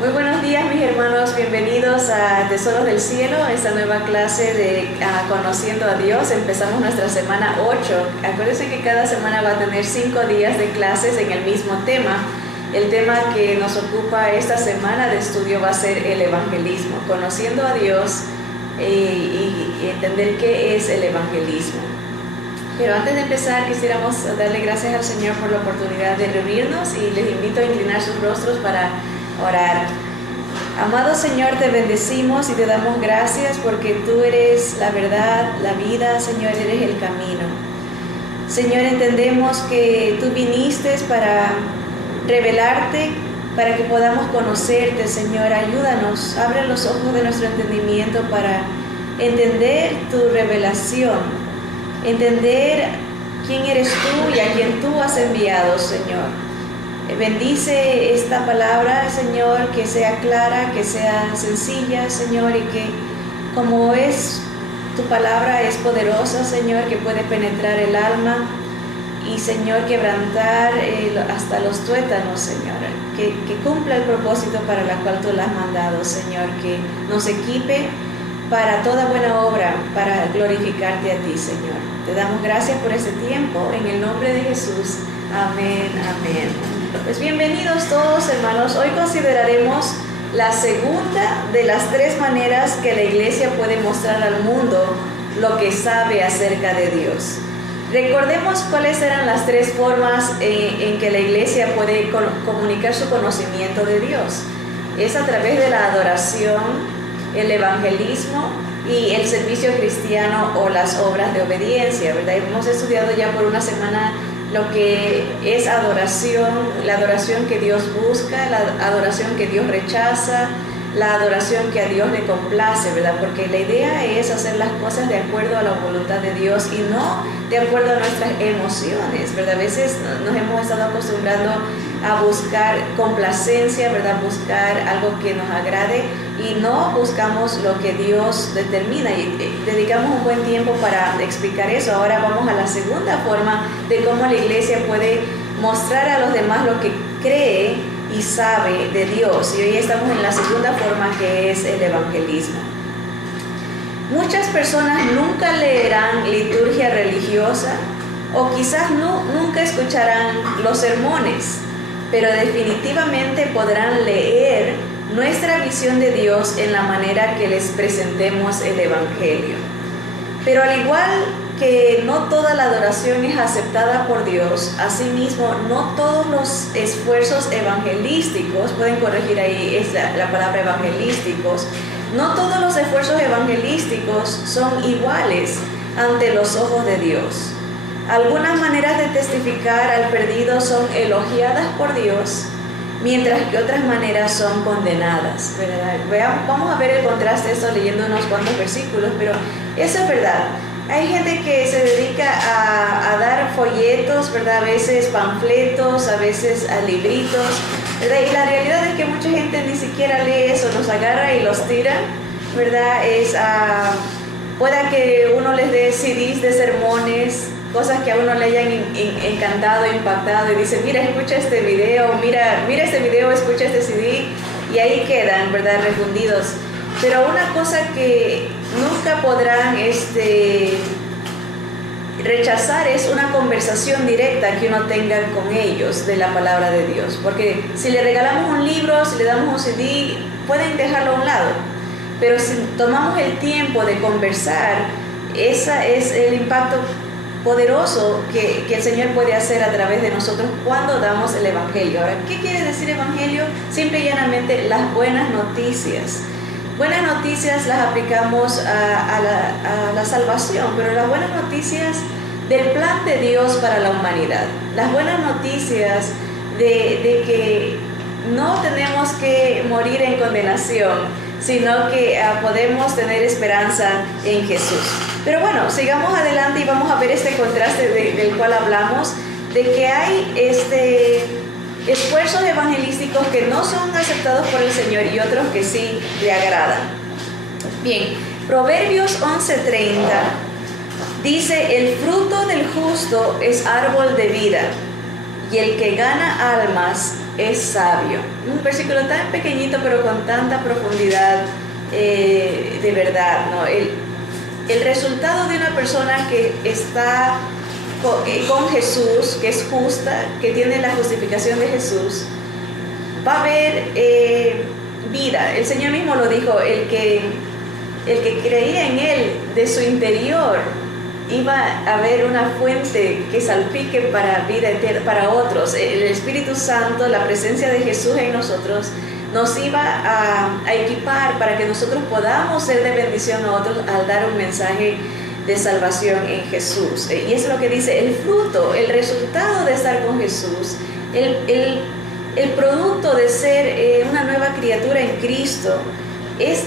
Muy buenos días mis hermanos, bienvenidos a Tesoros del Cielo, esta nueva clase de Conociendo a Dios. Empezamos nuestra semana 8. Acuérdense que cada semana va a tener 5 días de clases en el mismo tema. El tema que nos ocupa esta semana de estudio va a ser el evangelismo, conociendo a Dios y entender qué es el evangelismo. Pero antes de empezar quisiéramos darle gracias al Señor por la oportunidad de reunirnos y les invito a inclinar sus rostros para orar. Amado Señor, te bendecimos y te damos gracias porque tú eres la verdad, la vida, Señor, eres el camino. Señor, entendemos que tú viniste para revelarte, para que podamos conocerte, Señor. Ayúdanos, abre los ojos de nuestro entendimiento para entender tu revelación, entender quién eres tú y a quién tú has enviado, Señor. Bendice esta palabra, Señor, que sea clara, que sea sencilla, Señor, y que como es tu palabra es poderosa, Señor, que puede penetrar el alma y, Señor, quebrantar hasta los tuétanos, Señor, que cumpla el propósito para la cual tú la has mandado, Señor, que nos equipe para toda buena obra, para glorificarte a ti, Señor. Te damos gracias por este tiempo, en el nombre de Jesús. Amén, amén. Pues bienvenidos todos, hermanos. Hoy consideraremos la segunda de las 3 maneras que la iglesia puede mostrar al mundo lo que sabe acerca de Dios. Recordemos cuáles eran las 3 formas en que la iglesia puede comunicar su conocimiento de Dios. Es a través de la adoración, el evangelismo y el servicio cristiano o las obras de obediencia, ¿verdad? Hemos estudiado ya por una semana lo que es adoración, la adoración que Dios busca, la adoración que Dios rechaza, la adoración que a Dios le complace, ¿verdad? Porque la idea es hacer las cosas de acuerdo a la voluntad de Dios y no de acuerdo a nuestras emociones, ¿verdad? A veces nos hemos estado acostumbrando a buscar complacencia, ¿verdad? Buscar algo que nos agrade y no buscamos lo que Dios determina y dedicamos un buen tiempo para explicar eso. Ahora vamos a la segunda forma de cómo la iglesia puede mostrar a los demás lo que cree y sabe de Dios. Y hoy estamos en la segunda forma, que es el evangelismo. Muchas personas nunca leerán liturgia religiosa o quizás nunca escucharán los sermones, pero definitivamente podrán leer nuestra visión de Dios en la manera que les presentemos el evangelio. Pero al igual que no toda la adoración es aceptada por Dios, asimismo no todos los esfuerzos evangelísticos, pueden corregir ahí es la palabra evangelísticos, no todos los esfuerzos evangelísticos son iguales ante los ojos de Dios. Algunas maneras de testificar al perdido son elogiadas por Dios, mientras que otras maneras son condenadas, ¿verdad? Vamos a ver el contraste de esto leyendo unos cuantos versículos, pero eso es verdad. Hay gente que se dedica a dar folletos, ¿verdad? A veces panfletos, a veces a libritos, ¿verdad? Y la realidad es que mucha gente ni siquiera lee eso, los agarra y los tira, ¿verdad? Pueda que uno les dé CDs de sermones, cosas que a uno le hayan encantado, impactado y dice, mira, escucha este video, mira este video, escucha este CD y ahí quedan, ¿verdad? Refundidos. Pero una cosa que nunca podrán rechazar es una conversación directa que uno tenga con ellos de la palabra de Dios. Porque si le regalamos un libro, si le damos un CD, pueden dejarlo a un lado. Pero si tomamos el tiempo de conversar, ese es el impacto poderoso que el Señor puede hacer a través de nosotros cuando damos el evangelio. Ahora, ¿qué quiere decir evangelio? Simple y llanamente las buenas noticias. Buenas noticias las aplicamos a la salvación, pero las buenas noticias del plan de Dios para la humanidad. Las buenas noticias de que no tenemos que morir en condenación, sino que podemos tener esperanza en Jesús. Pero bueno, sigamos adelante y vamos a ver este contraste del cual hablamos, de que hay esfuerzos evangelísticos que no son aceptados por el Señor y otros que sí le agradan. Bien, Proverbios 11:30 dice, el fruto del justo es árbol de vida y el que gana almas es sabio. Un versículo tan pequeñito pero con tanta profundidad de verdad, ¿no? El resultado de una persona que está con Jesús, que es justa, que tiene la justificación de Jesús, va a haber vida. El Señor mismo lo dijo, el que creía en Él, de su interior iba a haber una fuente que salpique para vida eterna, para otros. El Espíritu Santo, la presencia de Jesús en nosotros, nos iba a equipar para que nosotros podamos ser de bendición a otros al dar un mensaje de salvación en Jesús. Y eso es lo que dice, el fruto, el resultado de estar con Jesús, el producto de ser una nueva criatura en Cristo, es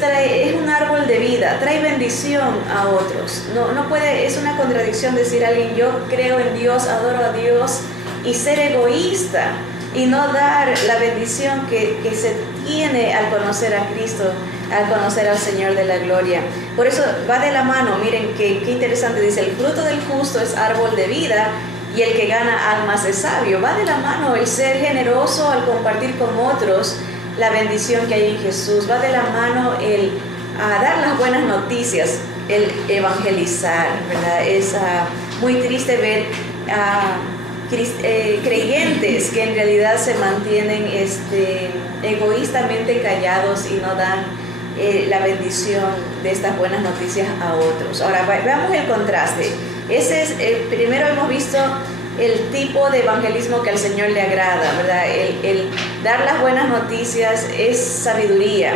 un árbol de vida, trae bendición a otros. No puede, es una contradicción decir a alguien, yo creo en Dios, adoro a Dios, y ser egoísta y no dar la bendición que se tiene al conocer a Cristo, al conocer al Señor de la gloria. Por eso va de la mano. Miren qué interesante, dice, el fruto del justo es árbol de vida y el que gana almas es sabio. Va de la mano el ser generoso al compartir con otros la bendición que hay en Jesús. Va de la mano el dar las buenas noticias, el evangelizar, ¿verdad? Es muy triste ver creyentes que en realidad se mantienen egoístamente callados y no dan la bendición de estas buenas noticias a otros. Ahora veamos el contraste. Ese es primero hemos visto el tipo de evangelismo que al Señor le agrada, ¿verdad? El dar las buenas noticias es sabiduría.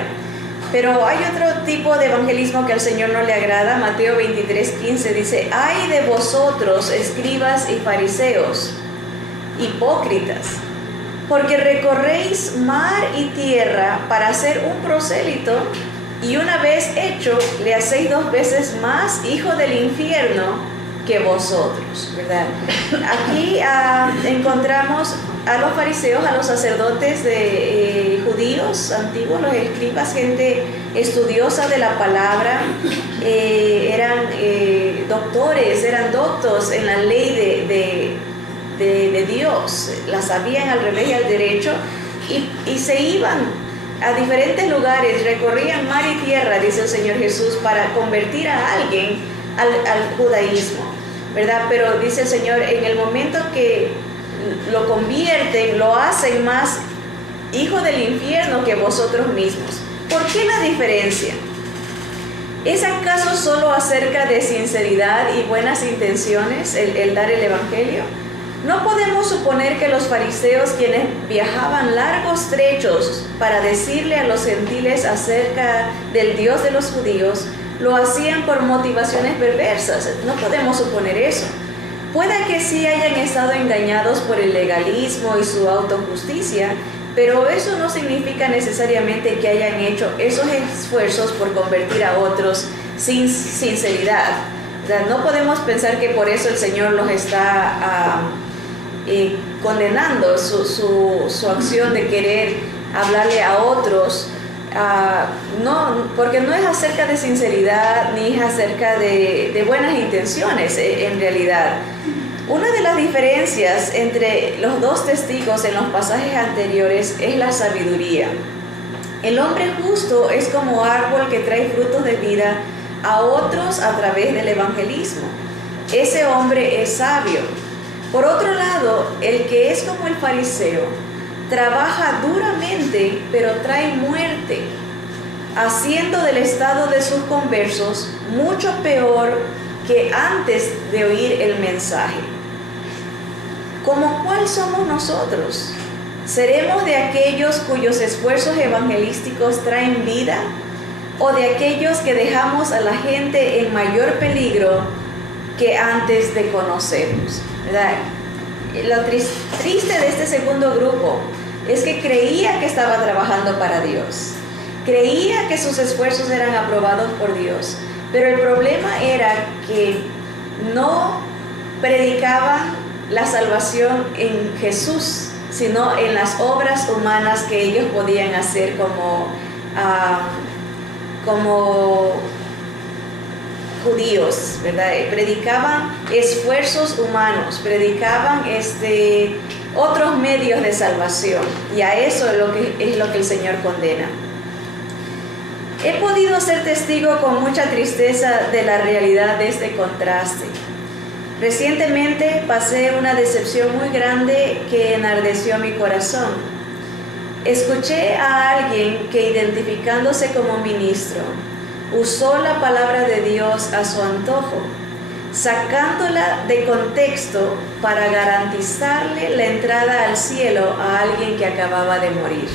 Pero hay otro tipo de evangelismo que al Señor no le agrada. Mateo 23:15 dice, ay de vosotros, escribas y fariseos, hipócritas, porque recorréis mar y tierra para hacer un prosélito, y una vez hecho, le hacéis 2 veces más hijo del infierno que vosotros, ¿verdad? Aquí encontramos a los fariseos, a los sacerdotes judíos antiguos, los escribas, gente estudiosa de la palabra, eran doctores, eran doctos en la ley de Dios, la sabían al revés y al derecho, y se iban a diferentes lugares, recorrían mar y tierra, dice el Señor Jesús, para convertir a alguien al judaísmo, ¿verdad? Pero dice el Señor, en el momento que lo convierten, lo hacen más hijo del infierno que vosotros mismos. ¿Por qué la diferencia? ¿Es acaso solo acerca de sinceridad y buenas intenciones el dar el evangelio? No podemos suponer que los fariseos, quienes viajaban largos trechos para decirle a los gentiles acerca del Dios de los judíos, lo hacían por motivaciones perversas. No podemos suponer eso. Puede que sí hayan estado engañados por el legalismo y su autojusticia, pero eso no significa necesariamente que hayan hecho esos esfuerzos por convertir a otros sin sinceridad. O sea, no podemos pensar que por eso el Señor los está condenando su acción de querer hablarle a otros. No, porque no es acerca de sinceridad ni es acerca de buenas intenciones en realidad. Una de las diferencias entre los dos testigos en los pasajes anteriores es la sabiduría. El hombre justo es como árbol que trae frutos de vida a otros a través del evangelismo. Ese hombre es sabio. Por otro lado, el que es como el fariseo trabaja duramente, pero trae muerte, haciendo del estado de sus conversos mucho peor que antes de oír el mensaje. ¿Cómo cuál somos nosotros? ¿Seremos de aquellos cuyos esfuerzos evangelísticos traen vida? ¿O de aquellos que dejamos a la gente en mayor peligro que antes de conocernos? ¿Verdad? Lo triste de este segundo grupo es que creía que estaba trabajando para Dios, creía que sus esfuerzos eran aprobados por Dios, pero el problema era que no predicaban la salvación en Jesús, sino en las obras humanas que ellos podían hacer como judíos, ¿verdad? Predicaban esfuerzos humanos, predicaban otros medios de salvación, y a eso es lo que el Señor condena. He podido ser testigo con mucha tristeza de la realidad de este contraste. Recientemente pasé una decepción muy grande que enardeció mi corazón. Escuché a alguien que, identificándose como ministro, usó la palabra de Dios a su antojo, sacándola de contexto para garantizarle la entrada al cielo a alguien que acababa de morir.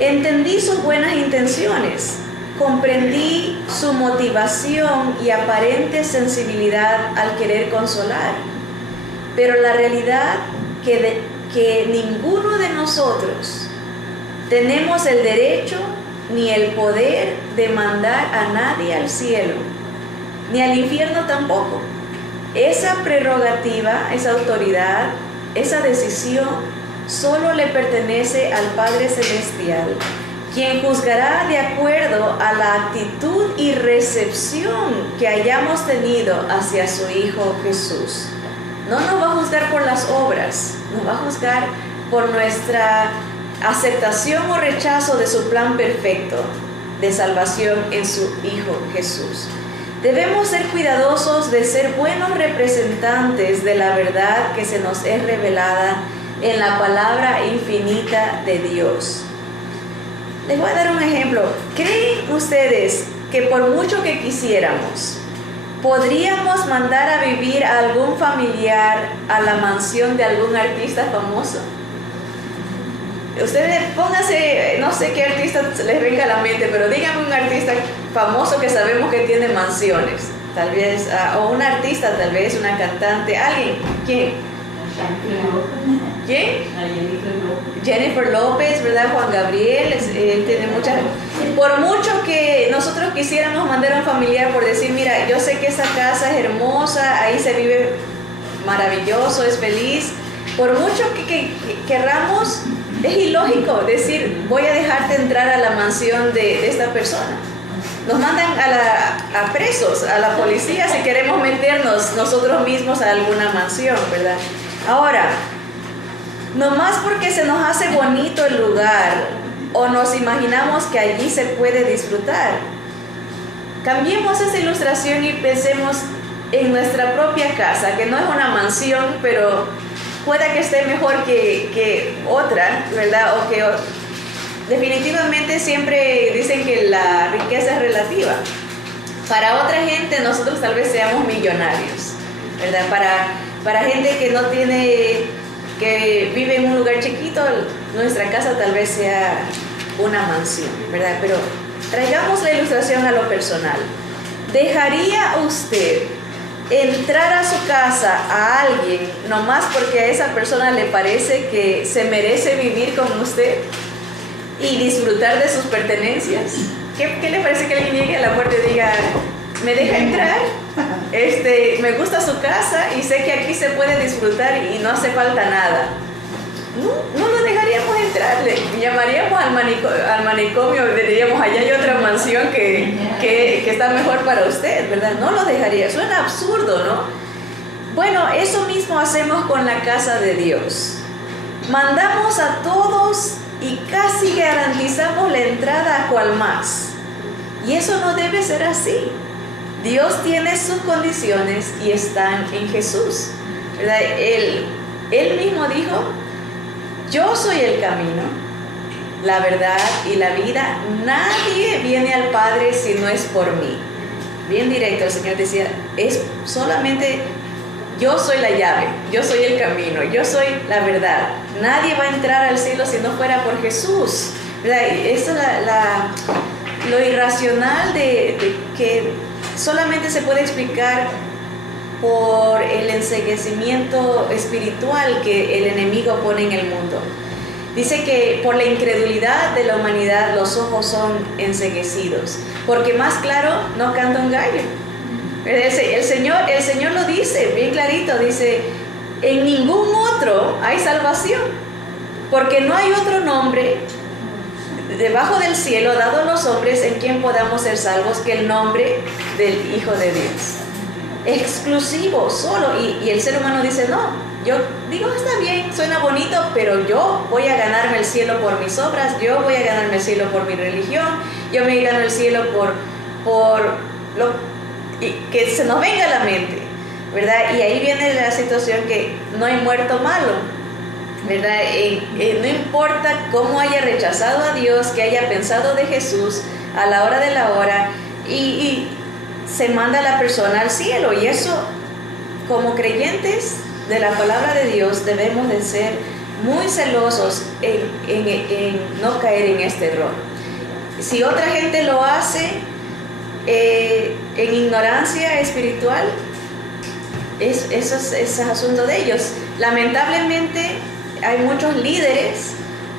Entendí sus buenas intenciones, comprendí su motivación y aparente sensibilidad al querer consolar, pero la realidad que ninguno de nosotros tenemos el derecho ni el poder de mandar a nadie al cielo, ni al infierno tampoco. Esa prerrogativa, esa autoridad, esa decisión solo le pertenece al Padre Celestial, quien juzgará de acuerdo a la actitud y recepción que hayamos tenido hacia su Hijo Jesús. No nos va a juzgar por las obras, nos va a juzgar por nuestra aceptación o rechazo de su plan perfecto de salvación en su Hijo Jesús. Debemos ser cuidadosos de ser buenos representantes de la verdad que se nos es revelada en la palabra infinita de Dios. Les voy a dar un ejemplo. ¿Creen ustedes que por mucho que quisiéramos, podríamos mandar a vivir a algún familiar a la mansión de algún artista famoso? Ustedes pónganse, no sé qué artista les venga a la mente, pero díganme un artista famoso que sabemos que tiene mansiones. Tal vez, o un artista, tal vez una cantante, alguien. ¿Quién? ¿Quién? Jennifer López, ¿verdad? Juan Gabriel, él tiene muchas. Por mucho que nosotros quisiéramos mandar a un familiar por decir, mira, yo sé que esa casa es hermosa, ahí se vive maravilloso, es feliz. Por mucho que querramos, es ilógico decir, voy a dejarte entrar a la mansión de esta persona. Nos mandan a presos, a la policía, si queremos meternos nosotros mismos a alguna mansión, ¿verdad? Ahora, nomás porque se nos hace bonito el lugar o nos imaginamos que allí se puede disfrutar, cambiemos esa ilustración y pensemos en nuestra propia casa, que no es una mansión, pero pueda que esté mejor que otra, ¿verdad? O que definitivamente siempre dicen que la riqueza es relativa. Para otra gente nosotros tal vez seamos millonarios, ¿verdad? Para gente que no tiene, que vive en un lugar chiquito, nuestra casa tal vez sea una mansión, ¿verdad? Pero traigamos la ilustración a lo personal. ¿Dejaría usted entrar a su casa a alguien nomás porque a esa persona le parece que se merece vivir con usted y disfrutar de sus pertenencias? ¿Qué le parece que alguien llegue a la puerta y diga, me deja entrar? Me gusta su casa y sé que aquí se puede disfrutar y no hace falta nada. No lo dejaríamos entrar, le llamaríamos al manicomio y le diríamos, allá hay otra mansión que está mejor para usted, ¿verdad? No lo dejaría, suena absurdo, ¿no? Bueno, eso mismo hacemos con la casa de Dios. Mandamos a todos y casi garantizamos la entrada a cual más. Y eso no debe ser así. Dios tiene sus condiciones y están en Jesús, ¿verdad? Él mismo dijo, yo soy el camino, la verdad y la vida. Nadie viene al Padre si no es por mí. Bien directo, el Señor decía, es solamente yo soy la llave, yo soy el camino, yo soy la verdad. Nadie va a entrar al cielo si no fuera por Jesús, ¿verdad? Eso es lo irracional de que solamente se puede explicar por el enceguecimiento espiritual que el enemigo pone en el mundo. Dice que por la incredulidad de la humanidad los ojos son enceguecidos, porque más claro no canta un gallo. El Señor lo dice bien clarito, dice, en ningún otro hay salvación, porque no hay otro nombre debajo del cielo dado a los hombres en quien podamos ser salvos que el nombre del Hijo de Dios. Exclusivo, solo. Y el ser humano dice, no, yo digo, está bien, suena bonito, pero yo voy a ganarme el cielo por mis obras, yo voy a ganarme el cielo por mi religión, yo me gano el cielo por lo que se nos venga a la mente, ¿verdad? Y ahí viene la situación que no hay muerto malo, ¿verdad? No importa cómo haya rechazado a Dios, que haya pensado de Jesús a la hora de la hora, y se manda a la persona al cielo. Y eso, como creyentes de la palabra de Dios, debemos de ser muy celosos en no caer en este error. Si otra gente lo hace en ignorancia espiritual, eso es asunto de ellos. Lamentablemente hay muchos líderes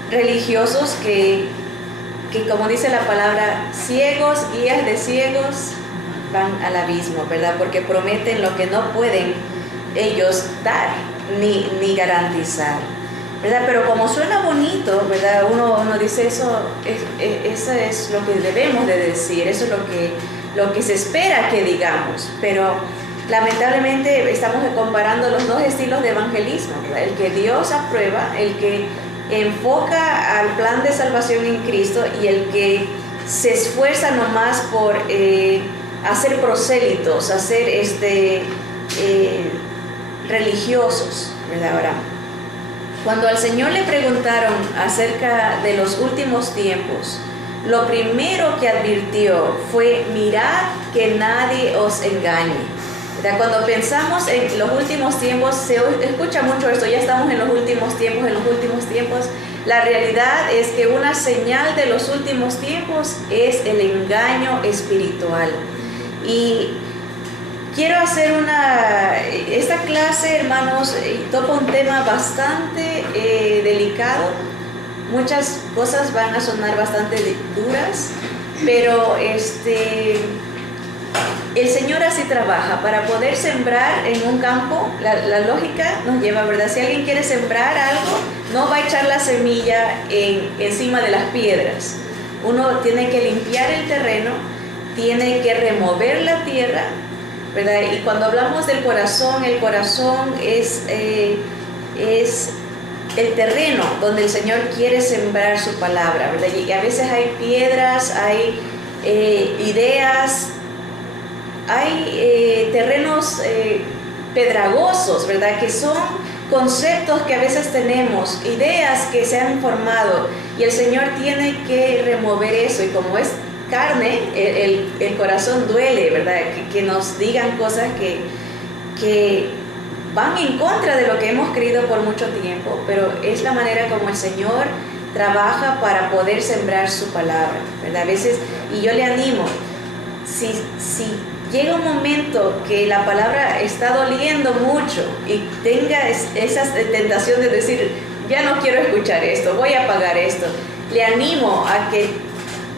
religiosos que como dice la palabra, ciegos, guías de ciegos, van al abismo, ¿verdad? Porque prometen lo que no pueden ellos dar ni garantizar, ¿verdad? Pero como suena bonito, ¿verdad? Uno dice eso es lo que debemos de decir, eso es lo que se espera que digamos, pero lamentablemente estamos comparando los dos estilos de evangelismo, ¿verdad? El que Dios aprueba, el que enfoca al plan de salvación en Cristo, y el que se esfuerza nomás por hacer prosélitos, hacer religiosos, ¿verdad? Ahora, cuando al Señor le preguntaron acerca de los últimos tiempos, lo primero que advirtió fue: mirad que nadie os engañe. ¿Verdad? Cuando pensamos en los últimos tiempos, se escucha mucho esto: ya estamos en los últimos tiempos, en los últimos tiempos. La realidad es que una señal de los últimos tiempos es el engaño espiritual. Y quiero hacer esta clase, hermanos, toca un tema bastante delicado. Muchas cosas van a sonar bastante duras, pero el Señor así trabaja. Para poder sembrar en un campo, la lógica nos lleva, ¿verdad? Si alguien quiere sembrar algo, no va a echar la semilla encima de las piedras. Uno tiene que limpiar el terreno, tiene que remover la tierra, ¿verdad? Y cuando hablamos del corazón, el corazón es el terreno donde el Señor quiere sembrar su palabra, ¿verdad? Y a veces hay piedras, hay ideas, hay terrenos pedragosos, ¿verdad? Que son conceptos que a veces tenemos, ideas que se han formado, y el Señor tiene que remover eso. Y como es carne, el corazón duele, ¿verdad? Que nos digan cosas que van en contra de lo que hemos creído por mucho tiempo, pero es la manera como el Señor trabaja para poder sembrar su palabra, ¿verdad? A veces, y yo le animo, si llega un momento que la palabra está doliendo mucho y tenga esa tentación de decir: ya no quiero escuchar esto, voy a apagar esto, le animo a que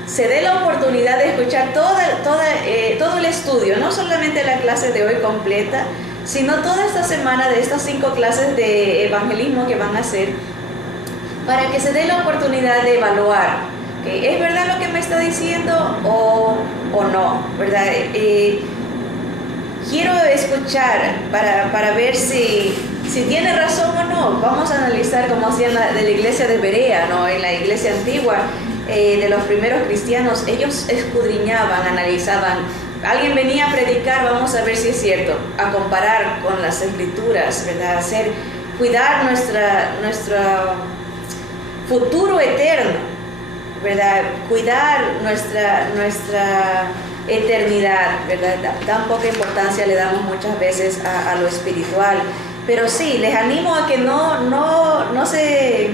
se dé la oportunidad de escuchar todo el estudio, no solamente la clase de hoy completa, sino toda esta semana de estas 5 clases de evangelismo que van a hacer, para que se dé la oportunidad de evaluar que es verdad lo que me está diciendo o no, ¿verdad? Quiero escuchar para ver si tiene razón o no. Vamos a analizar como hacían de la iglesia de Berea, ¿no? En la iglesia antigua de los primeros cristianos, ellos escudriñaban, analizaban. Alguien venía a predicar, vamos a ver si es cierto, a comparar con las escrituras, ¿verdad? Cuidar nuestro futuro eterno, ¿verdad? Cuidar nuestra eternidad, ¿verdad? Tan poca importancia le damos muchas veces a lo espiritual. Pero sí, les animo a que no se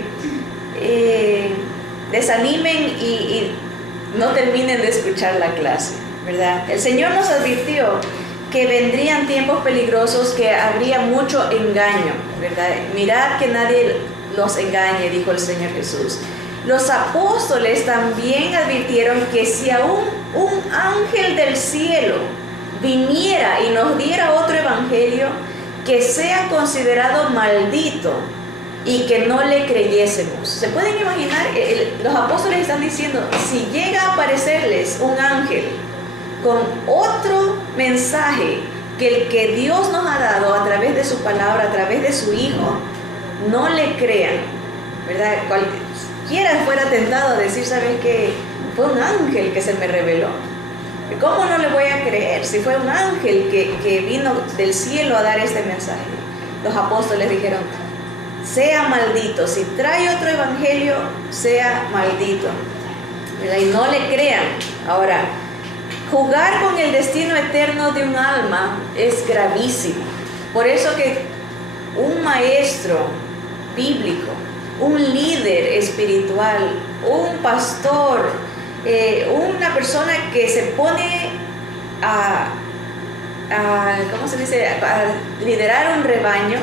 desanimen y no terminen de escuchar la clase, ¿verdad? El Señor nos advirtió que vendrían tiempos peligrosos, que habría mucho engaño, ¿verdad? Mirad que nadie los engañe, dijo el Señor Jesús. Los apóstoles también advirtieron que si aún un ángel del cielo viniera y nos diera otro evangelio, que sea considerado maldito y que no le creyésemos. ¿Se pueden imaginar? Los apóstoles están diciendo: si llega a aparecerles un ángel con otro mensaje que el que Dios nos ha dado a través de su palabra, a través de su Hijo, no le crean, ¿verdad? Cualquiera fuera tentado a decir, ¿sabes qué? Fue un ángel que se me reveló. ¿Cómo no le voy a creer si fue un ángel que vino del cielo a dar este mensaje? Los apóstoles dijeron, sea maldito, si trae otro evangelio, sea maldito, ¿verdad? Y no le crean. Ahora, jugar con el destino eterno de un alma es gravísimo. Por eso que un maestro bíblico, un líder espiritual, un pastor, una persona que se pone ¿cómo se dice?, a liderar un rebaño,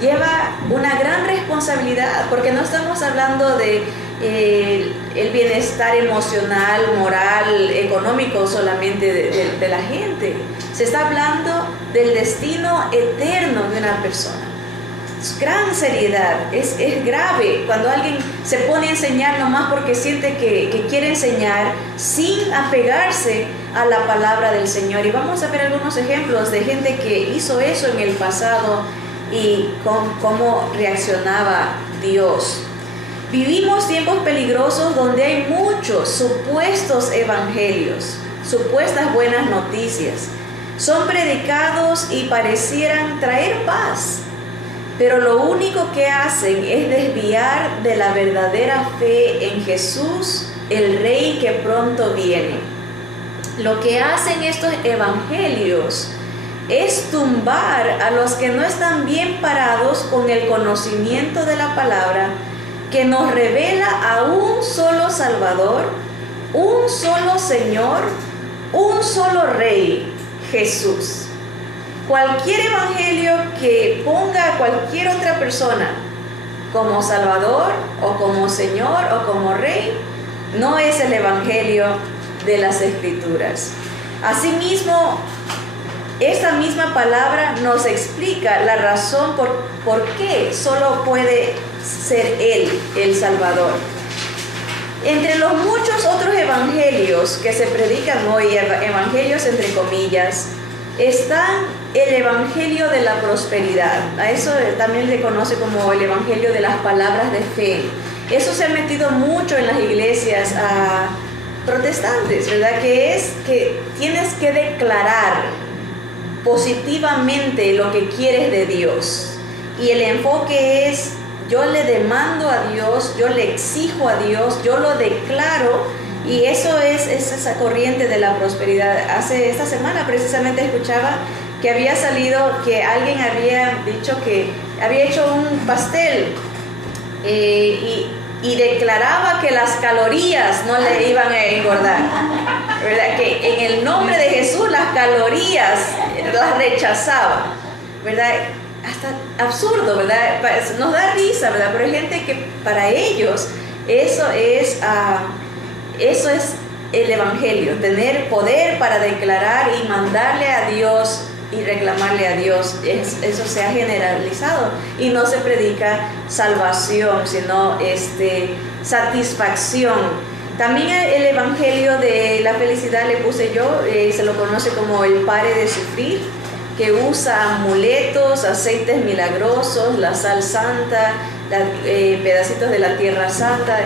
lleva una gran responsabilidad, porque no estamos hablando de el bienestar emocional, moral, económico solamente de la gente. Se está hablando del destino eterno de una persona. Es gran seriedad, es grave cuando alguien se pone a enseñar nomás porque siente que quiere enseñar sin apegarse a la palabra del Señor. Y vamos a ver algunos ejemplos de gente que hizo eso en el pasado y cómo reaccionaba Dios. Vivimos tiempos peligrosos donde hay muchos supuestos evangelios, supuestas buenas noticias. Son predicados y parecieran traer paz, pero lo único que hacen es desviar de la verdadera fe en Jesús, el Rey que pronto viene. Lo que hacen estos evangelios es tumbar a los que no están bien parados con el conocimiento de la palabra, que nos revela a un solo Salvador, un solo Señor, un solo Rey, Jesús. Cualquier evangelio que ponga a cualquier otra persona como Salvador o como Señor o como Rey, no es el evangelio de las Escrituras. Asimismo, esta misma palabra nos explica la razón por qué solo puede ser Él el Salvador. Entre los muchos otros evangelios que se predican hoy, evangelios entre comillas, está el evangelio de la prosperidad. A eso también se conoce como el evangelio de las palabras de fe. Eso se ha metido mucho en las iglesias protestantes, ¿verdad? Que es que tienes que declarar positivamente lo que quieres de Dios. Y el enfoque es: yo le demando a Dios, yo le exijo a Dios, yo lo declaro, y eso es esa corriente de la prosperidad. Esta semana precisamente escuchaba que había salido que alguien había dicho que había hecho un pastel y declaraba que las calorías no le iban a engordar, ¿verdad? Que en el nombre de Jesús las calorías las rechazaba, ¿verdad? Hasta absurdo, ¿verdad? Nos da risa, ¿verdad? Pero hay gente que para ellos eso es el evangelio, tener poder para declarar y mandarle a Dios y reclamarle a Dios. Eso se ha generalizado y no se predica salvación, sino satisfacción. También el evangelio de la felicidad le puse yo, se lo conoce como el pare de sufrir, que usa amuletos, aceites milagrosos, la sal santa, pedacitos de la tierra santa,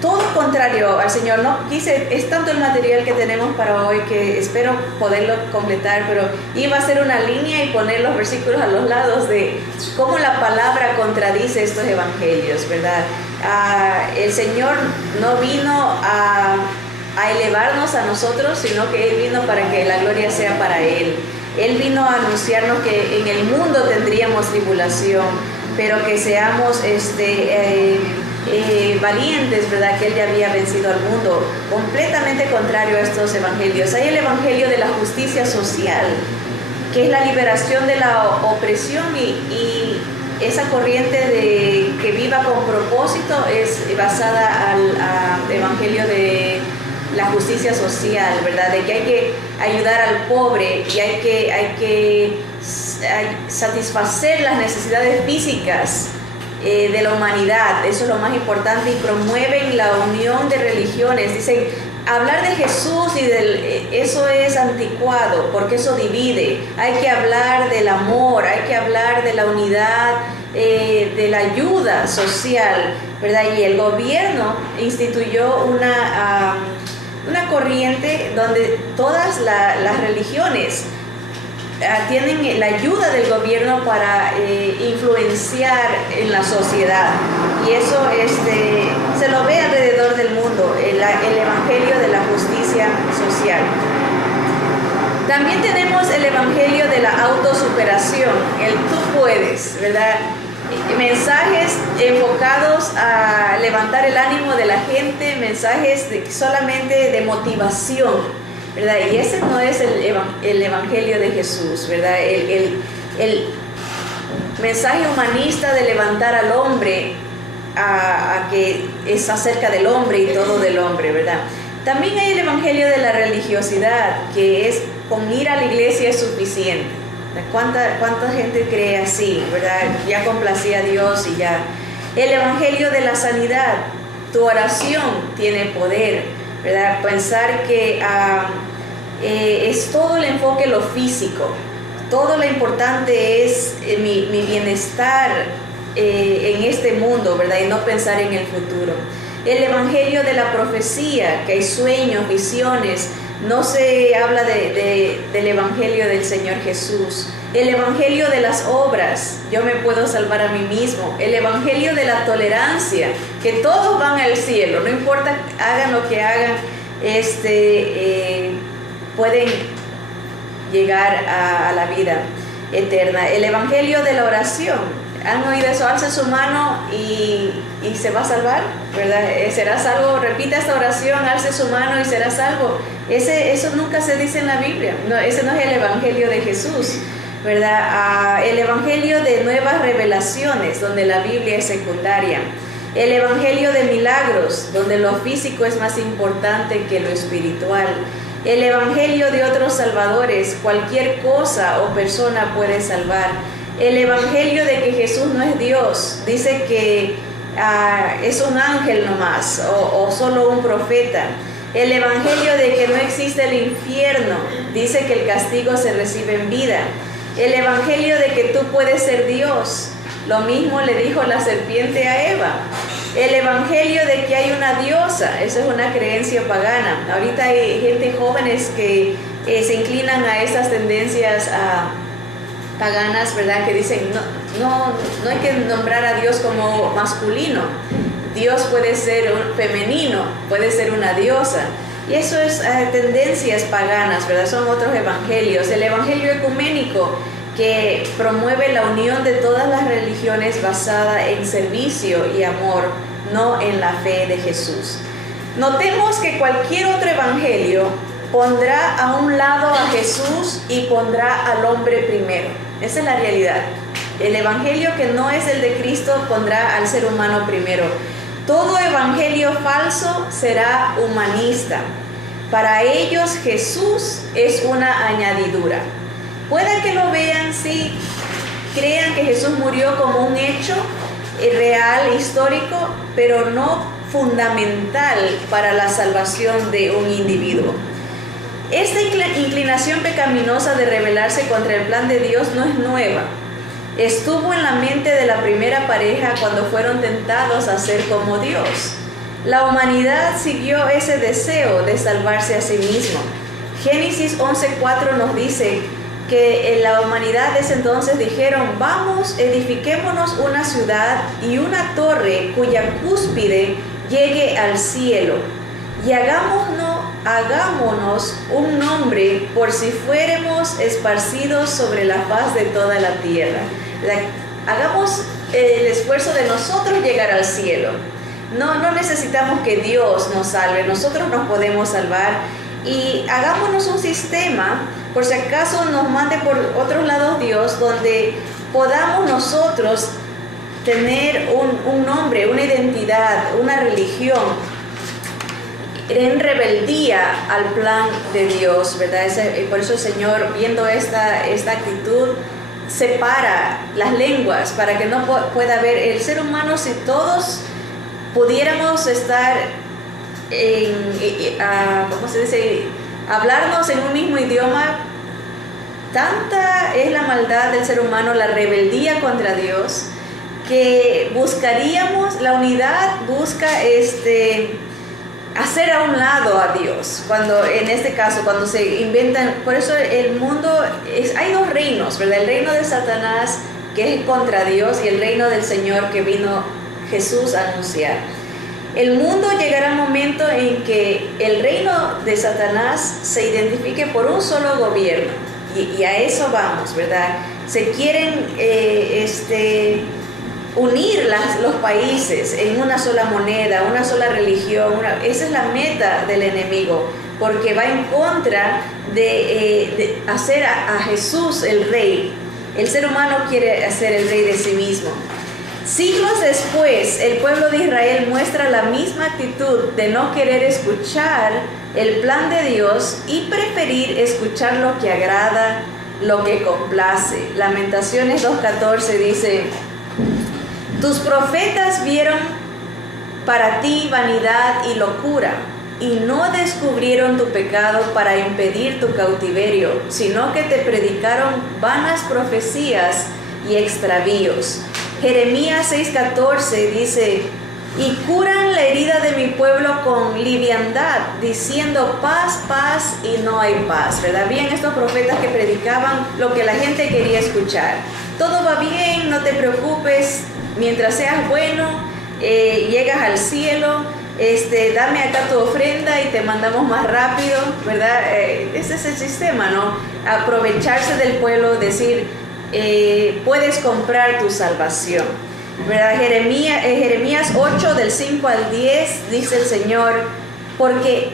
todo contrario al Señor. No quise, es tanto el material que tenemos para hoy que espero poderlo completar, pero iba a hacer una línea y poner los versículos a los lados de cómo la palabra contradice estos evangelios, ¿verdad? El Señor no vino a elevarnos a nosotros, sino que Él vino para que la gloria sea para Él. Él vino a anunciarnos que en el mundo tendríamos tribulación, pero que seamos valientes, ¿verdad? Que Él ya había vencido al mundo. Completamente contrario a estos evangelios. Hay el evangelio de la justicia social, que es la liberación de la opresión, y esa corriente de que viva con propósito es basada al evangelio de la justicia social, ¿verdad? De que hay que ayudar al pobre y hay que satisfacer las necesidades físicas de la humanidad. Eso es lo más importante, y promueven la unión de religiones. Dicen, hablar de Jesús eso es anticuado, porque eso divide. Hay que hablar del amor, hay que hablar de la unidad, de la ayuda social, ¿verdad? Y el gobierno instituyó una corriente donde todas las religiones tienen la ayuda del gobierno para influenciar en la sociedad, y eso se lo ve alrededor del mundo, el evangelio de la justicia social. También tenemos el evangelio de la autosuperación, el tú puedes, ¿verdad? Mensajes enfocados a levantar el ánimo de la gente, mensajes solamente de motivación, ¿verdad? Y ese no es el evangelio de Jesús, ¿verdad? El mensaje humanista de levantar al hombre a que es acerca del hombre y todo del hombre, ¿verdad? También hay el evangelio de la religiosidad, que es con ir a la iglesia es suficiente. ¿Cuánta gente cree así, verdad? Ya complacía a Dios y ya. El evangelio de la sanidad, tu oración tiene poder, ¿verdad? Pensar que es todo el enfoque lo físico, todo lo importante es mi bienestar en este mundo, ¿verdad? Y no pensar en el futuro. El evangelio de la profecía, que hay sueños, visiones. No se habla del evangelio del Señor Jesús. El evangelio de las obras, yo me puedo salvar a mí mismo. El evangelio de la tolerancia, que todos van al cielo, no importa, hagan lo que hagan, pueden llegar a la vida eterna. El evangelio de la oración, ¿han oído eso? Alce su mano y se va a salvar, ¿verdad? ¿Será salvo? Repita esta oración, alce su mano y será salvo. Eso nunca se dice en la Biblia. No, ese no es el evangelio de Jesús, ¿verdad? El evangelio de nuevas revelaciones, donde la Biblia es secundaria. El evangelio de milagros, donde lo físico es más importante que lo espiritual. El evangelio de otros salvadores, cualquier cosa o persona puede salvar. El evangelio de que Jesús no es Dios, dice que es un ángel nomás o solo un profeta. El evangelio de que no existe el infierno, dice que el castigo se recibe en vida. El evangelio de que tú puedes ser Dios, lo mismo le dijo la serpiente a Eva. El evangelio de que hay una diosa, esa es una creencia pagana. Ahorita hay gente jóvenes que se inclinan a esas tendencias paganas, ¿verdad? Que dicen no hay que nombrar a Dios como masculino. Dios puede ser femenino, puede ser una diosa. Y eso es tendencias paganas, ¿verdad? Son otros evangelios. El evangelio ecuménico, que promueve la unión de todas las religiones basada en servicio y amor, no en la fe de Jesús. Notemos que cualquier otro evangelio pondrá a un lado a Jesús y pondrá al hombre primero. Esa es la realidad. El evangelio que no es el de Cristo pondrá al ser humano primero. Todo evangelio falso será humanista. Para ellos Jesús es una añadidura. Pueda que lo vean, sí, crean que Jesús murió como un hecho real, histórico, pero no fundamental para la salvación de un individuo. Esta inclinación pecaminosa de rebelarse contra el plan de Dios no es nueva. Estuvo en la mente de la primera pareja cuando fueron tentados a ser como Dios. La humanidad siguió ese deseo de salvarse a sí mismo. Génesis 11:4 nos dice que en la humanidad de ese entonces dijeron: vamos, edifiquémonos una ciudad y una torre cuya cúspide llegue al cielo, y hagámonos un nombre por si fuéramos esparcidos sobre la faz de toda la tierra. Hagamos el esfuerzo de nosotros llegar al cielo. No necesitamos que Dios nos salve, nosotros nos podemos salvar, y hagámonos un sistema, por si acaso nos mande por otros lados Dios, donde podamos nosotros tener un nombre, una identidad, una religión en rebeldía al plan de Dios, ¿verdad? Por eso el Señor, viendo esta actitud, separa las lenguas para que no pueda haber el ser humano. Si todos pudiéramos estar ¿cómo se dice? Hablarnos en un mismo idioma. Tanta es la maldad del ser humano, la rebeldía contra Dios, que buscaríamos, la unidad busca hacer a un lado a Dios. Cuando en este caso, cuando se inventan, por eso el mundo, hay dos reinos, ¿verdad? El reino de Satanás, que es contra Dios, y el reino del Señor, que vino Jesús a anunciar. El mundo llegará un momento en que el reino de Satanás se identifique por un solo gobierno, y a eso vamos, ¿verdad? Se quieren unir los países en una sola moneda, una sola religión. Esa es la meta del enemigo, porque va en contra de hacer a Jesús el rey. El ser humano quiere hacer el rey de sí mismo. Siglos después, el pueblo de Israel muestra la misma actitud de no querer escuchar el plan de Dios y preferir escuchar lo que agrada, lo que complace. Lamentaciones 2:14 dice: tus profetas vieron para ti vanidad y locura, y no descubrieron tu pecado para impedir tu cautiverio, sino que te predicaron vanas profecías y extravíos. Jeremías 6:14 dice: y curan la herida de mi pueblo con liviandad, diciendo paz, paz, y no hay paz, ¿verdad? Bien, estos profetas que predicaban lo que la gente quería escuchar. Todo va bien, no te preocupes, mientras seas bueno, llegas al cielo, dame acá tu ofrenda y te mandamos más rápido, ¿verdad? Ese es el sistema, ¿no? Aprovecharse del pueblo, decir, puedes comprar tu salvación, ¿verdad? Jeremías 8 del 5 al 10 dice el Señor: porque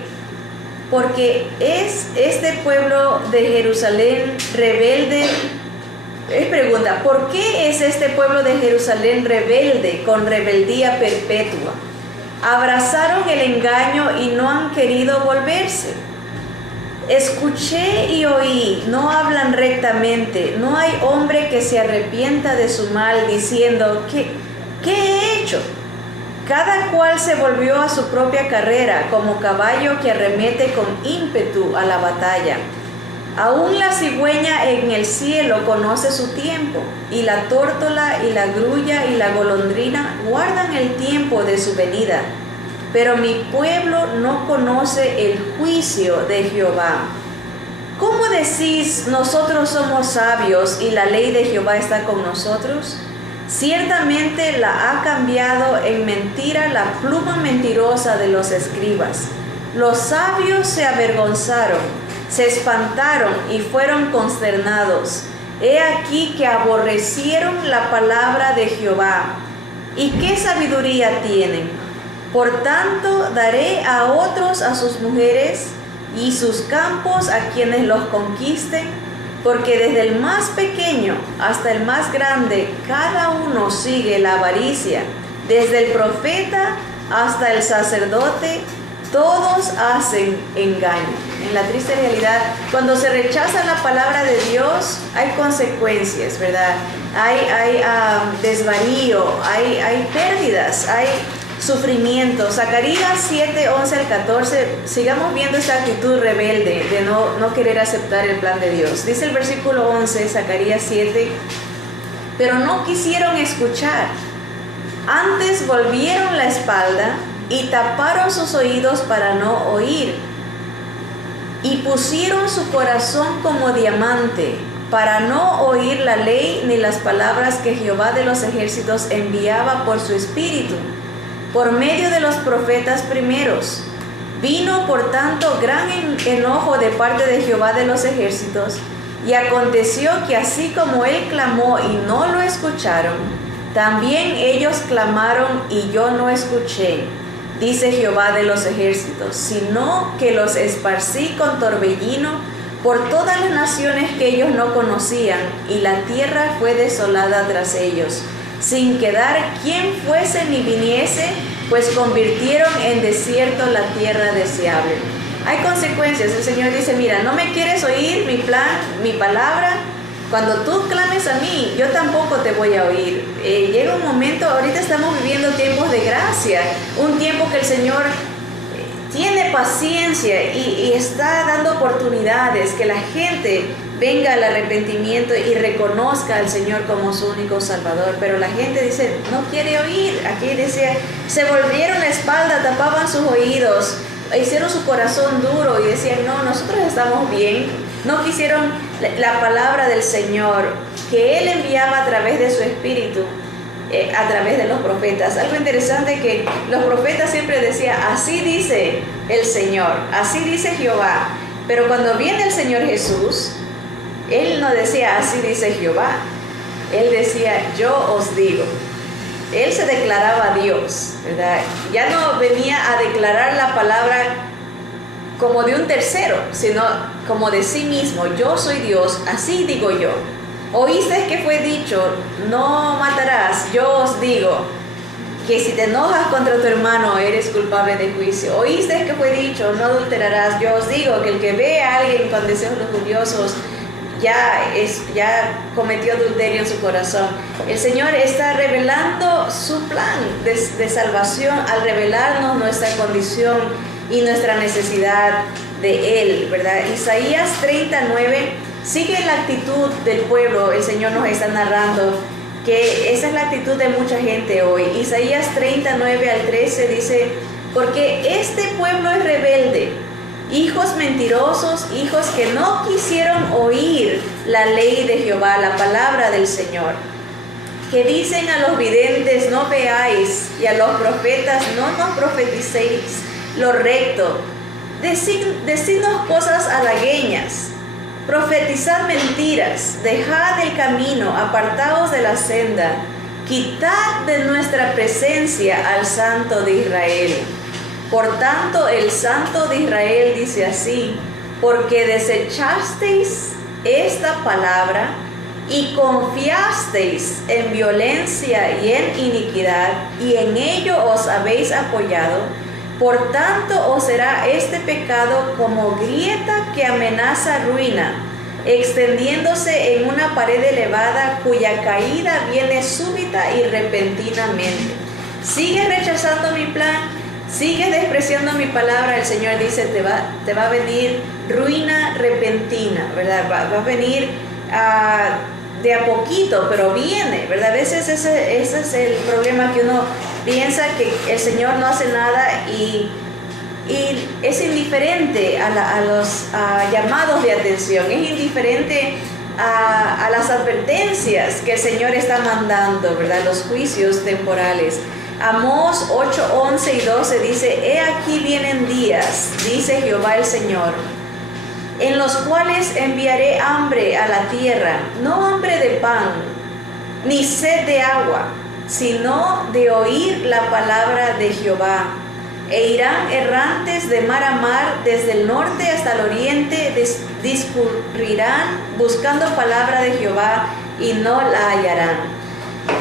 es este pueblo de Jerusalén rebelde. Pregunta: ¿por qué es este pueblo de Jerusalén rebelde, con rebeldía perpetua? Abrazaron el engaño y no han querido volverse. Escuché y oí, no hablan rectamente, no hay hombre que se arrepienta de su mal, diciendo: ¿qué he hecho? Cada cual se volvió a su propia carrera, como caballo que arremete con ímpetu a la batalla. Aún la cigüeña en el cielo conoce su tiempo, y la tórtola y la grulla y la golondrina guardan el tiempo de su venida. Pero mi pueblo no conoce el juicio de Jehová. ¿Cómo decís, nosotros somos sabios y la ley de Jehová está con nosotros? Ciertamente la ha cambiado en mentira la pluma mentirosa de los escribas. Los sabios se avergonzaron, se espantaron y fueron consternados. He aquí que aborrecieron la palabra de Jehová. ¿Y qué sabiduría tienen? Por tanto, daré a otros a sus mujeres y sus campos a quienes los conquisten, porque desde el más pequeño hasta el más grande, cada uno sigue la avaricia. Desde el profeta hasta el sacerdote, todos hacen engaño. En la triste realidad, cuando se rechaza la palabra de Dios, hay consecuencias, ¿verdad? Hay desvarío, hay pérdidas, hay sufrimiento. Zacarías 7, 11 al 14, sigamos viendo esta actitud rebelde de no querer aceptar el plan de Dios. Dice el versículo 11, Zacarías 7, pero no quisieron escuchar, antes volvieron la espalda y taparon sus oídos para no oír, y pusieron su corazón como diamante para no oír la ley ni las palabras que Jehová de los ejércitos enviaba por su espíritu, por medio de los profetas primeros. Vino por tanto gran enojo de parte de Jehová de los ejércitos, y aconteció que así como él clamó y no lo escucharon, también ellos clamaron y yo no escuché, dice Jehová de los ejércitos, sino que los esparcí con torbellino por todas las naciones que ellos no conocían, y la tierra fue desolada tras ellos, sin quedar quien fuese ni viniese, pues convirtieron en desierto la tierra deseable. Hay consecuencias. El Señor dice: mira, no me quieres oír mi plan, mi palabra. Cuando tú clames a mí, yo tampoco te voy a oír. Llega un momento, ahorita estamos viviendo tiempos de gracia, un tiempo que el Señor tiene paciencia y está dando oportunidades que la gente venga al arrepentimiento y reconozca al Señor como su único Salvador. Pero la gente dice, no quiere oír. Aquí decía, se volvieron la espalda, tapaban sus oídos, hicieron su corazón duro y decían, no, nosotros estamos bien. No quisieron la palabra del Señor que Él enviaba a través de su Espíritu, a través de los profetas. Algo interesante que los profetas siempre decían, así dice el Señor, así dice Jehová. Pero cuando viene el Señor Jesús, Él no decía, así dice Jehová. Él decía, yo os digo. Él se declaraba Dios, ¿verdad? Ya no venía a declarar la palabra como de un tercero, sino como de sí mismo. Yo soy Dios, así digo yo. Oíste que fue dicho, no matarás. Yo os digo que si te enojas contra tu hermano, eres culpable de juicio. Oíste que fue dicho, no adulterarás. Yo os digo que el que ve a alguien con deseos lujuriosos ya cometió adulterio en su corazón. El Señor está revelando su plan de salvación al revelarnos nuestra condición y nuestra necesidad de Él, ¿verdad? Isaías 39 sigue la actitud del pueblo. El Señor nos está narrando que esa es la actitud de mucha gente hoy. Isaías 39 al 13 dice, porque este pueblo es rebelde, hijos mentirosos, hijos que no quisieron oír la ley de Jehová, la palabra del Señor, que dicen a los videntes, no veáis, y a los profetas, no nos profeticéis lo recto, decidnos cosas halagueñas, profetizad mentiras, dejad el camino, apartaos de la senda, quitad de nuestra presencia al Santo de Israel. Por tanto, el Santo de Israel dice así, porque desechasteis esta palabra y confiasteis en violencia y en iniquidad, y en ello os habéis apoyado, por tanto os será este pecado como grieta que amenaza ruina, extendiéndose en una pared elevada cuya caída viene súbita y repentinamente. ¿Sigues rechazando mi plan? ¿Sigues despreciando mi palabra? El Señor dice, te va a venir ruina repentina, ¿verdad? Va a venir de a poquito, pero viene, ¿verdad? A veces ese es el problema, que uno piensa que el Señor no hace nada y es indiferente a los llamados de atención, es indiferente a las advertencias que el Señor está mandando, ¿verdad? Los juicios temporales. Amós 8, 11 y 12 dice, he aquí vienen días, dice Jehová el Señor, en los cuales enviaré hambre a la tierra, no hambre de pan, ni sed de agua, sino de oír la palabra de Jehová. E irán errantes de mar a mar, desde el norte hasta el oriente, discurrirán buscando palabra de Jehová y no la hallarán.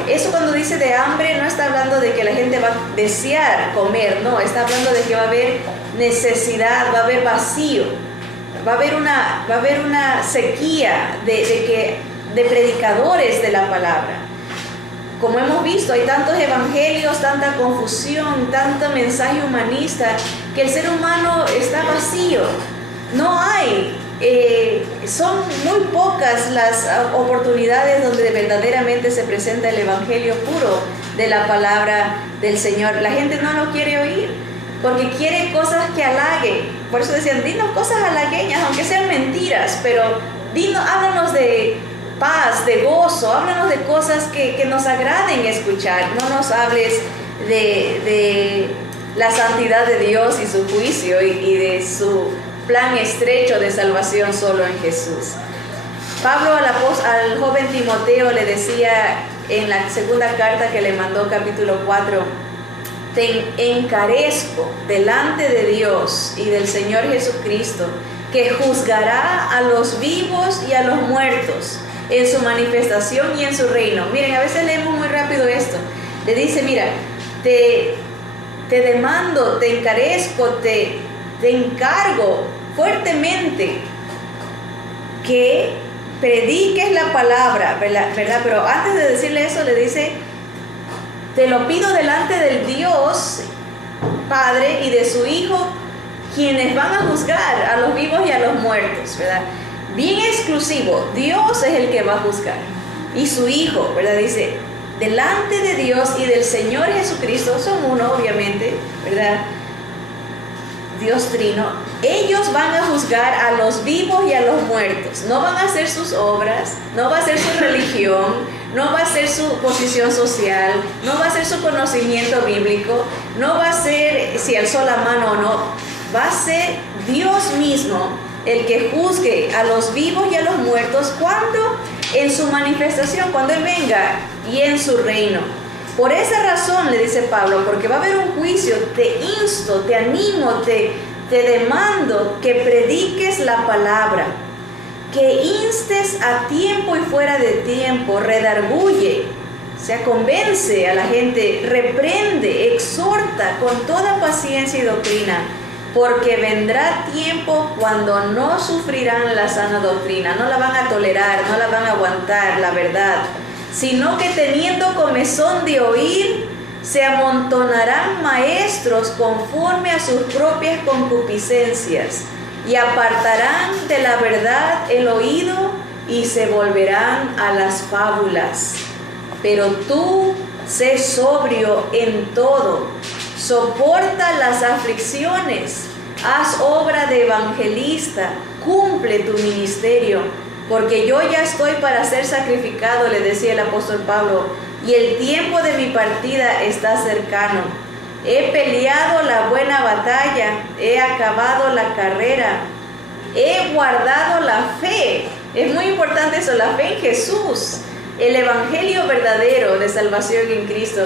Eso cuando dice de hambre no está hablando de que la gente va a desear comer, no, está hablando de que va a haber necesidad, va a haber vacío, va a haber una sequía de predicadores de la palabra. Como hemos visto, hay tantos evangelios, tanta confusión, tanto mensaje humanista, que el ser humano está vacío. No hay, son muy pocas las oportunidades donde verdaderamente se presenta el evangelio puro de la palabra del Señor. La gente no lo quiere oír, porque quiere cosas que halaguen. Por eso decían, dinos cosas halagueñas, aunque sean mentiras, pero háblanos de paz, de gozo, háblanos de cosas que nos agraden escuchar. No nos hables de la santidad de Dios y su juicio y de su plan estrecho de salvación solo en Jesús. Pablo al joven Timoteo le decía en la segunda carta que le mandó, capítulo 4, te encarezco delante de Dios y del Señor Jesucristo, que juzgará a los vivos y a los muertos en su manifestación y en su reino. Miren, a veces leemos muy rápido esto. Le dice, mira, te demando, te encarezco, te encargo fuertemente que prediques la palabra, ¿verdad? Pero antes de decirle eso, le dice, te lo pido delante del Dios Padre y de su Hijo quienes van a juzgar a los vivos y a los muertos, ¿verdad? Bien exclusivo, Dios es el que va a juzgar. Y su Hijo, ¿verdad? Dice, delante de Dios y del Señor Jesucristo, son uno, obviamente, ¿verdad? Dios Trino, ellos van a juzgar a los vivos y a los muertos. No van a hacer sus obras, no va a ser su religión, no va a ser su posición social, no va a ser su conocimiento bíblico, no va a ser si alzó la mano o no, va a ser Dios mismo el que juzgue a los vivos y a los muertos cuando en su manifestación, cuando Él venga y en su reino. Por esa razón, le dice Pablo, porque va a haber un juicio, te insto, te animo, te demando que prediques la palabra, que instes a tiempo y fuera de tiempo, redarguye, o sea, convence a la gente, reprende, exhorta con toda paciencia y doctrina, porque vendrá tiempo cuando no sufrirán la sana doctrina, no la van a tolerar, no la van a aguantar, la verdad, sino que teniendo comezón de oír, se amontonarán maestros conforme a sus propias concupiscencias y apartarán de la verdad el oído y se volverán a las fábulas. Pero tú sé sobrio en todo, soporta las aflicciones, haz obra de evangelista, cumple tu ministerio, porque yo ya estoy para ser sacrificado, le decía el apóstol Pablo, y el tiempo de mi partida está cercano. He peleado la buena batalla, he acabado la carrera, he guardado la fe. Es muy importante eso, la fe en Jesús, el evangelio verdadero de salvación en Cristo.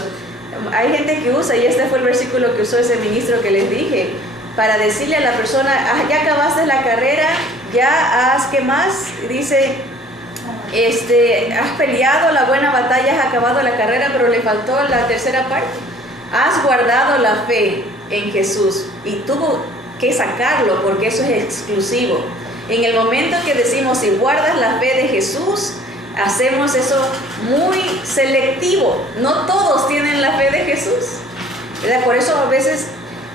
Hay gente que usa, y este fue el versículo que usó ese ministro que les dije, para decirle a la persona, ya acabaste la carrera, ya has, ¿qué más? Dice, has peleado la buena batalla, has acabado la carrera, pero le faltó la tercera parte. Has guardado la fe en Jesús, y tuvo que sacarlo porque eso es exclusivo. En el momento que decimos, si guardas la fe de Jesús, hacemos eso muy selectivo. No todos tienen la fe de Jesús, ¿verdad? Por eso a veces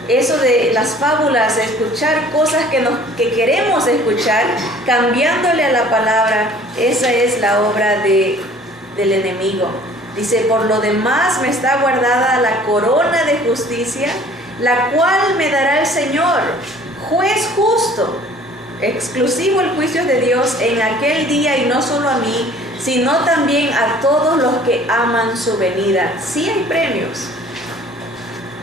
eso de las fábulas, escuchar cosas que queremos escuchar, cambiándole a la palabra, esa es la obra del enemigo. Dice, por lo demás me está guardada la corona de justicia, la cual me dará el Señor, juez justo. Exclusivo el juicio de Dios en aquel día, y no solo a mí, sino también a todos los que aman su venida. Sí hay premios.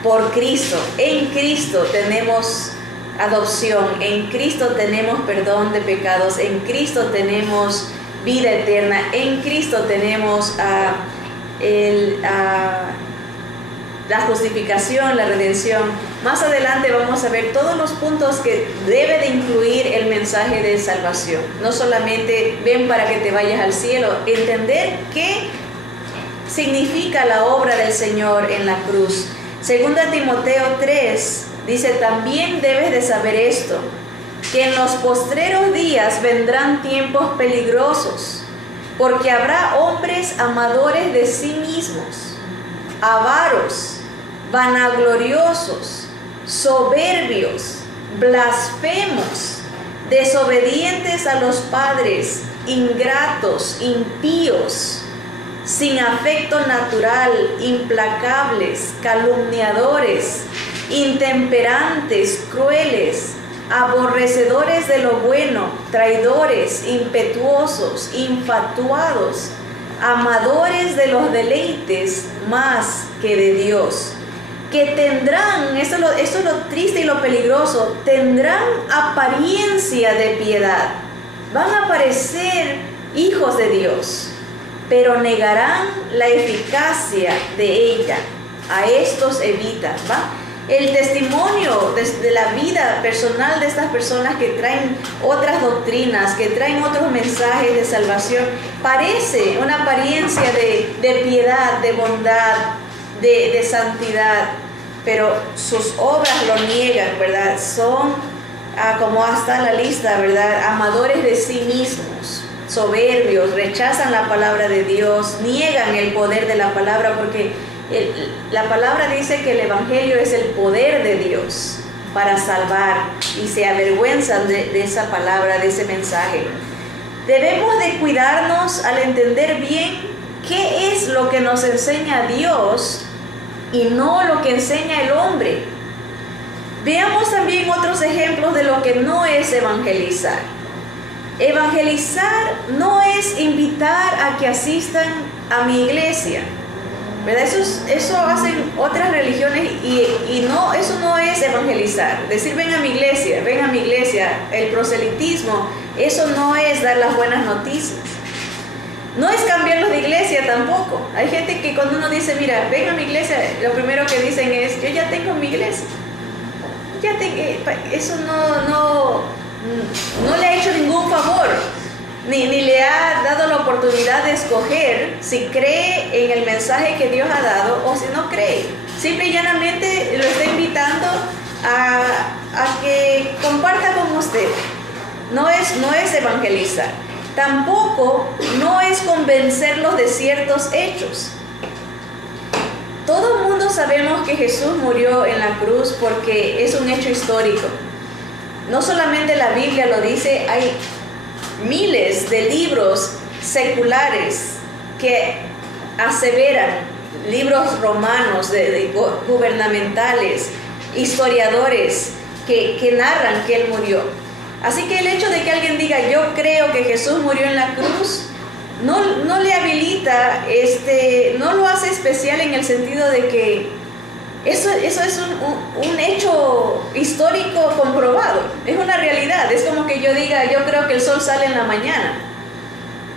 Por Cristo, en Cristo tenemos adopción, en Cristo tenemos perdón de pecados, en Cristo tenemos vida eterna, en Cristo tenemos la justificación, la redención. Más adelante vamos a ver todos los puntos que debe de incluir el mensaje de salvación. No solamente ven para que te vayas al cielo, entender qué significa la obra del Señor en la cruz. Segunda Timoteo 3 dice, también debes de saber esto, que en los postreros días vendrán tiempos peligrosos, porque habrá hombres amadores de sí mismos, avaros, vanagloriosos, soberbios, blasfemos, desobedientes a los padres, ingratos, impíos, sin afecto natural, implacables, calumniadores, intemperantes, crueles, aborrecedores de lo bueno, traidores, impetuosos, infatuados, amadores de los deleites más que de Dios, que tendrán, esto es lo triste y lo peligroso, tendrán apariencia de piedad, van a parecer hijos de Dios, pero negarán la eficacia de ella. A estos evita, ¿va? El testimonio de la vida personal de estas personas que traen otras doctrinas, que traen otros mensajes de salvación, parece una apariencia de piedad, de bondad, de santidad, pero sus obras lo niegan, ¿verdad? Son, como hasta la lista, ¿verdad? Amadores de sí mismos, soberbios, rechazan la palabra de Dios, niegan el poder de la palabra, porque la palabra dice que el evangelio es el poder de Dios. para salvar y se avergüenzan de esa palabra, de ese mensaje. Debemos de cuidarnos al entender bien qué es lo que nos enseña Dios y no lo que enseña el hombre. Veamos también otros ejemplos de lo que no es evangelizar. Evangelizar no es invitar a que asistan a mi iglesia, ¿verdad? Eso hacen otras religiones y no, eso no es evangelizar. Decir ven a mi iglesia, el proselitismo, eso no es dar las buenas noticias. No es cambiarlos de iglesia tampoco. Hay gente que cuando uno dice, mira, ven a mi iglesia, lo primero que dicen es, yo ya tengo mi iglesia. Eso no le ha hecho ningún favor, ni le ha dado la oportunidad de escoger si cree en el mensaje que Dios ha dado o si no cree. Simple y llanamente lo está invitando a que comparta con usted. No es evangelizar. Tampoco no es convencerlos de ciertos hechos. Todo el mundo sabemos que Jesús murió en la cruz porque es un hecho histórico. No solamente la Biblia lo dice, hay miles de libros seculares que aseveran, libros romanos, gubernamentales, historiadores que narran que Él murió. Así que el hecho de que alguien diga, yo creo que Jesús murió en la cruz, no le habilita, no lo hace especial en el sentido de que eso es un hecho histórico comprobado, es una realidad. Es como que yo diga, yo creo que el sol sale en la mañana.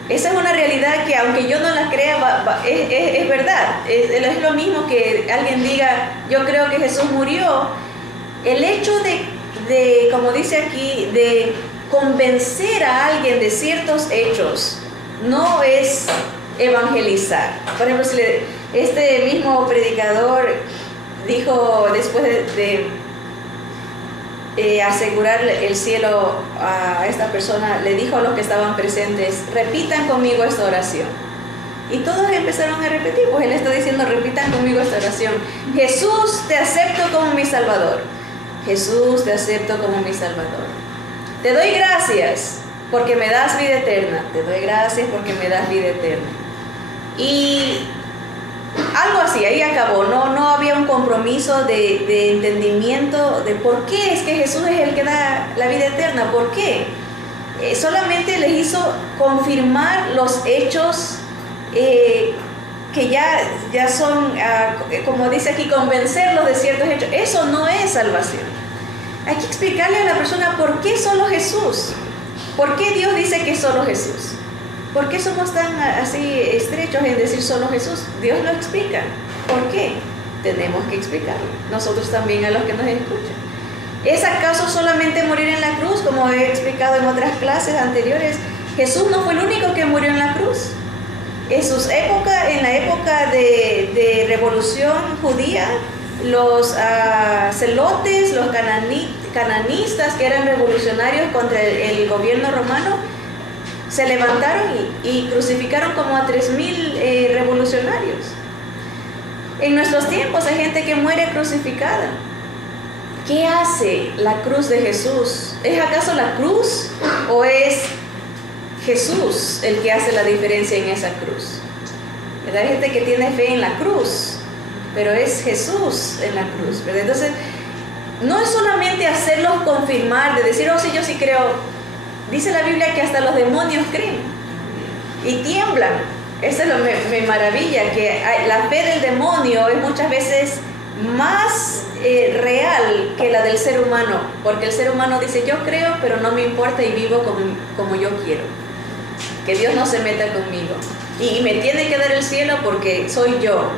Esa es una realidad que aunque yo no la crea, es verdad. Es lo mismo que alguien diga, yo creo que Jesús murió. El hecho de, como dice aquí, de convencer a alguien de ciertos hechos, no es evangelizar. Por ejemplo, si este mismo predicador dijo, después de asegurar el cielo a esta persona, le dijo a los que estaban presentes, repitan conmigo esta oración. Y todos empezaron a repetir, pues él está diciendo, repitan conmigo esta oración. Jesús, te acepto como mi Salvador. Jesús, te acepto como mi Salvador. Te doy gracias porque me das vida eterna. Te doy gracias porque me das vida eterna. Y algo así, ahí acabó. No había un compromiso de entendimiento de por qué es que Jesús es el que da la vida eterna. ¿Por qué? Solamente les hizo confirmar los hechos que ya son, como dice aquí, convencerlos de ciertos hechos. Eso no es salvación. Hay que explicarle a la persona por qué solo Jesús. ¿Por qué Dios dice que solo Jesús? ¿Por qué somos tan así estrechos en decir solo Jesús? Dios lo explica. ¿Por qué? Tenemos que explicarlo. Nosotros también a los que nos escuchan. ¿Es acaso solamente morir en la cruz? Como he explicado en otras clases anteriores, Jesús no fue el único que murió en la cruz. En la época de revolución judía, los celotes, los cananistas que eran revolucionarios contra el gobierno romano, se levantaron y crucificaron como a 3,000 revolucionarios. En nuestros tiempos hay gente que muere crucificada. ¿Qué hace la cruz de Jesús? ¿Es acaso la cruz o es Jesús el que hace la diferencia en esa cruz? ¿Verdad? Hay gente que tiene fe en la cruz, pero es Jesús en la cruz, ¿verdad? Entonces, no es solamente hacerlos confirmar, de decir, oh sí, yo sí creo. Dice la Biblia que hasta los demonios creen y tiemblan. Eso es lo que me maravilla, que la fe del demonio es muchas veces más real que la del ser humano, porque el ser humano dice, yo creo, pero no me importa y vivo como yo quiero. Que Dios no se meta conmigo. Y me tiene que dar el cielo porque soy yo,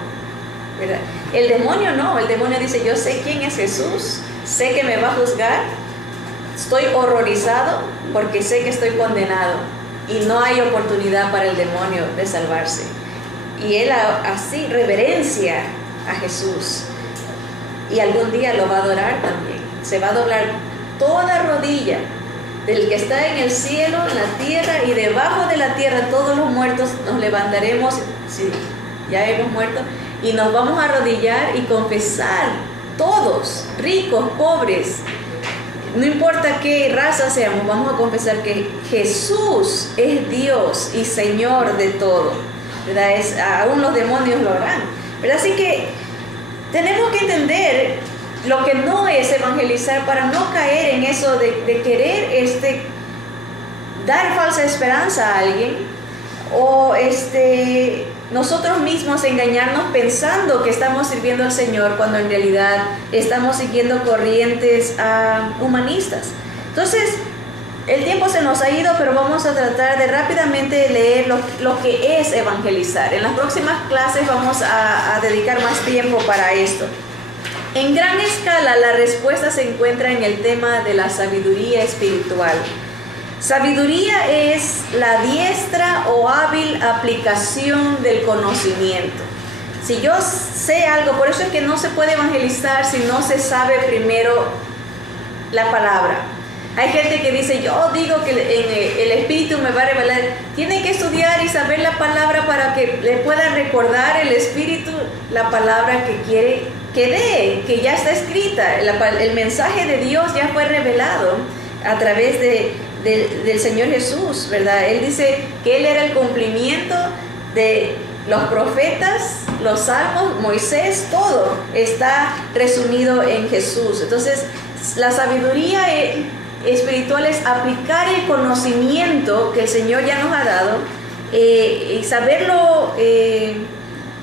¿verdad? El demonio no, el demonio dice, yo sé quién es Jesús, sé que me va a juzgar, estoy horrorizado porque sé que estoy condenado y no hay oportunidad para el demonio de salvarse. Y él así reverencia a Jesús y algún día lo va a adorar también. Se va a doblar toda rodilla del que está en el cielo, en la tierra y debajo de la tierra. Todos los muertos nos levantaremos, si ya hemos muerto, y nos vamos a arrodillar y confesar todos, ricos, pobres, no importa qué raza seamos, vamos a confesar que Jesús es Dios y Señor de todo, ¿verdad? Aún los demonios lo harán, ¿verdad? Así que tenemos que entender lo que no es evangelizar para no caer en eso de querer dar falsa esperanza a alguien o nosotros mismos engañarnos pensando que estamos sirviendo al Señor cuando en realidad estamos siguiendo corrientes humanistas. Entonces, el tiempo se nos ha ido, pero vamos a tratar de rápidamente leer lo que es evangelizar. En las próximas clases vamos a dedicar más tiempo para esto. En gran escala, la respuesta se encuentra en el tema de la sabiduría espiritual. Sabiduría es la diestra o hábil aplicación del conocimiento. Si yo sé algo, por eso es que no se puede evangelizar si no se sabe primero la palabra. Hay gente que dice, yo digo que el Espíritu me va a revelar. Tiene que estudiar y saber la palabra para que le pueda recordar el Espíritu la palabra que quiere que dé, que ya está escrita. El mensaje de Dios ya fue revelado a través del Señor Jesús, ¿verdad? Él dice que Él era el cumplimiento de los profetas, los salmos, Moisés, todo está resumido en Jesús. Entonces, la sabiduría espiritual es aplicar el conocimiento que el Señor ya nos ha dado y saberlo,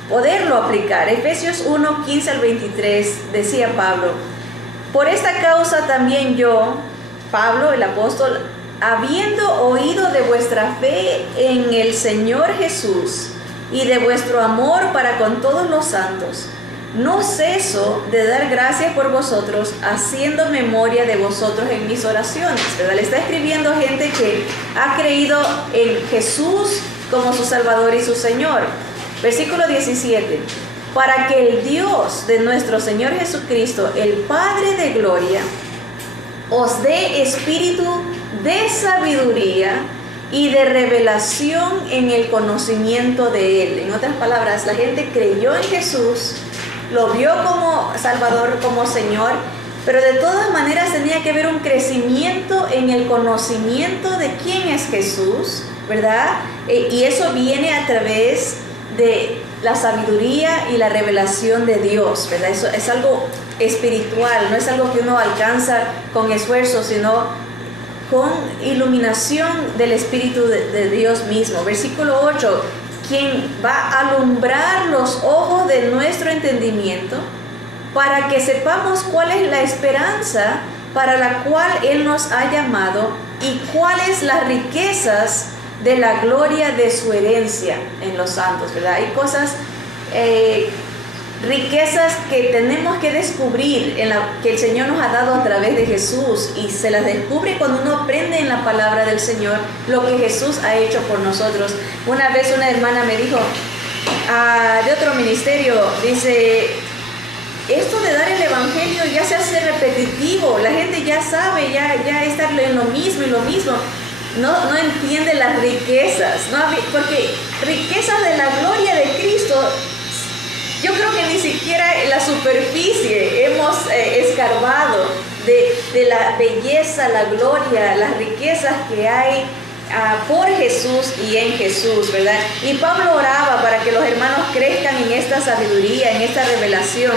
poderlo aplicar. Efesios 1, 15 al 23 decía Pablo: por esta causa también yo, Pablo el apóstol, habiendo oído de vuestra fe en el Señor Jesús y de vuestro amor para con todos los santos, no ceso de dar gracias por vosotros, haciendo memoria de vosotros en mis oraciones, ¿verdad? Le está escribiendo gente que ha creído en Jesús como su Salvador y su Señor. Versículo 17: para que el Dios de nuestro Señor Jesucristo, el Padre de gloria, os dé espíritu de sabiduría y de revelación en el conocimiento de Él. En otras palabras, la gente creyó en Jesús, lo vio como Salvador, como Señor, pero de todas maneras tenía que haber un crecimiento en el conocimiento de quién es Jesús, ¿verdad? Y eso viene a través de la sabiduría y la revelación de Dios, ¿verdad? Eso es algo espiritual, no es algo que uno alcanza con esfuerzo, sino con iluminación del Espíritu de Dios mismo. Versículo 8: quien va a alumbrar los ojos de nuestro entendimiento para que sepamos cuál es la esperanza para la cual Él nos ha llamado y cuáles las riquezas de la gloria de su herencia en los santos, ¿verdad? Hay cosas, riquezas que tenemos que descubrir que el Señor nos ha dado a través de Jesús, y se las descubre cuando uno aprende en la palabra del Señor lo que Jesús ha hecho por nosotros. Una vez una hermana me dijo, de otro ministerio, dice: esto de dar el evangelio ya se hace repetitivo, la gente ya sabe, ya está en lo mismo y lo mismo. No entiende las riquezas, ¿no? Porque riquezas de la gloria de Cristo, yo creo que ni siquiera en la superficie hemos escarbado de la belleza, la gloria, las riquezas que hay por Jesús y en Jesús, ¿verdad? Y Pablo oraba para que los hermanos crezcan en esta sabiduría, en esta revelación.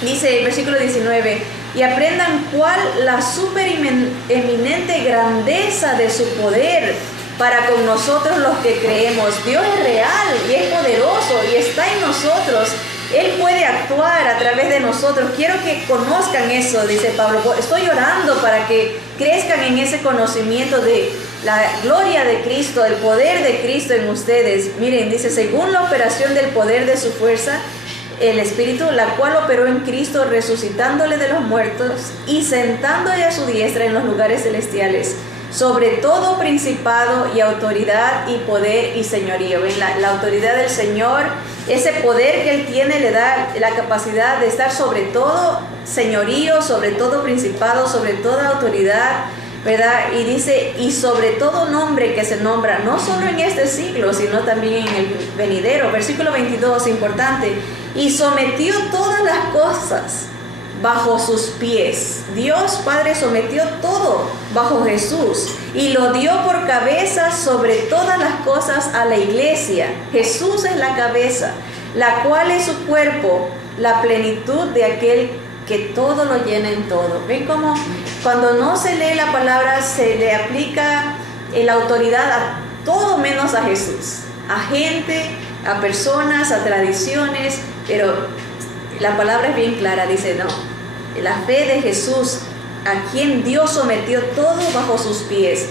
Dice el versículo 19: y aprendan cuál la supereminente grandeza de su poder para con nosotros los que creemos. Dios es real y es poderoso y está en nosotros. Él puede actuar a través de nosotros. Quiero que conozcan eso, dice Pablo. Estoy orando para que crezcan en ese conocimiento de la gloria de Cristo, el poder de Cristo en ustedes. Miren, dice: según la operación del poder de su fuerza, el Espíritu, la cual operó en Cristo, resucitándole de los muertos y sentándole a su diestra en los lugares celestiales, sobre todo principado y autoridad y poder y señorío. ¿Ven? La autoridad del Señor, ese poder que Él tiene, le da la capacidad de estar sobre todo señorío, sobre todo principado, sobre toda autoridad, ¿verdad? Y dice: y sobre todo nombre que se nombra, no solo en este siglo, sino también en el venidero. Versículo 22, importante: y sometió todas las cosas bajo sus pies. Dios Padre sometió todo bajo Jesús y lo dio por cabeza sobre todas las cosas a la iglesia. Jesús es la cabeza, la cual es su cuerpo, la plenitud de aquel que todo lo llena en todo. ¿Ven cómo cuando no se lee la palabra se le aplica la autoridad a todo menos a Jesús? A gente, a personas, a tradiciones, pero la palabra es bien clara, dice no, la fe de Jesús, a quien Dios sometió todo bajo sus pies.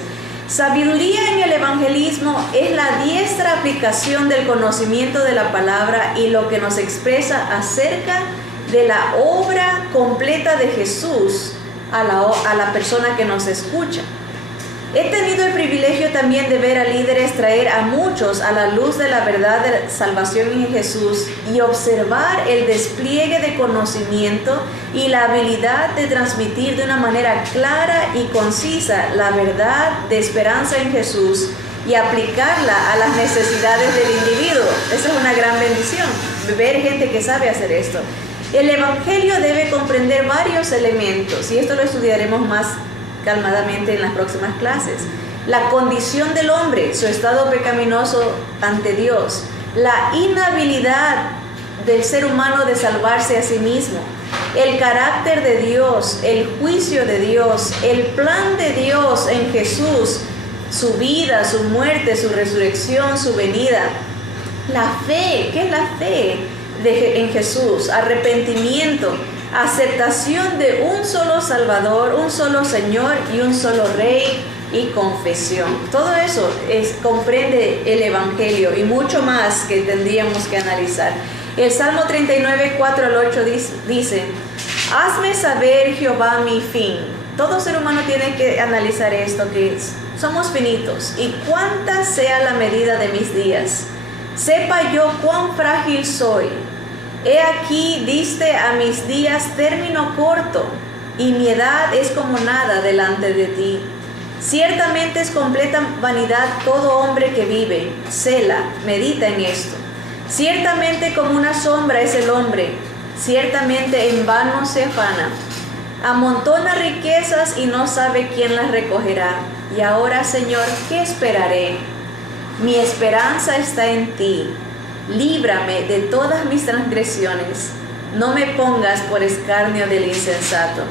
Sabiduría en el evangelismo es la diestra aplicación del conocimiento de la palabra y lo que nos expresa acerca de la obra completa de Jesús a la persona que nos escucha. He tenido el privilegio también de ver a líderes traer a muchos a la luz de la verdad de salvación en Jesús y observar el despliegue de conocimiento y la habilidad de transmitir de una manera clara y concisa la verdad de esperanza en Jesús y aplicarla a las necesidades del individuo. Esa es una gran bendición, ver gente que sabe hacer esto. El Evangelio debe comprender varios elementos y esto lo estudiaremos más calmadamente en las próximas clases. La condición del hombre, su estado pecaminoso ante Dios, la inhabilidad del ser humano de salvarse a sí mismo, el carácter de Dios, el juicio de Dios, el plan de Dios en Jesús, su vida, su muerte, su resurrección, su venida, la fe. ¿Qué es la fe en Jesús? Arrepentimiento, aceptación de un solo Salvador, un solo Señor y un solo Rey y confesión. Todo eso comprende el Evangelio y mucho más que tendríamos que analizar. El Salmo 39, 4 al 8 dice: hazme saber, Jehová, mi fin. Todo ser humano tiene que analizar esto, que somos finitos y cuánta sea la medida de mis días. Sepa yo cuán frágil soy. He aquí diste a mis días término corto, y mi edad es como nada delante de ti. Ciertamente es completa vanidad todo hombre que vive. Sela, medita en esto. Ciertamente como una sombra es el hombre, ciertamente en vano se afana. Amontona riquezas y no sabe quién las recogerá. Y ahora, Señor, ¿qué esperaré? Mi esperanza está en ti. Líbrame de todas mis transgresiones. No me pongas por escarnio del insensato.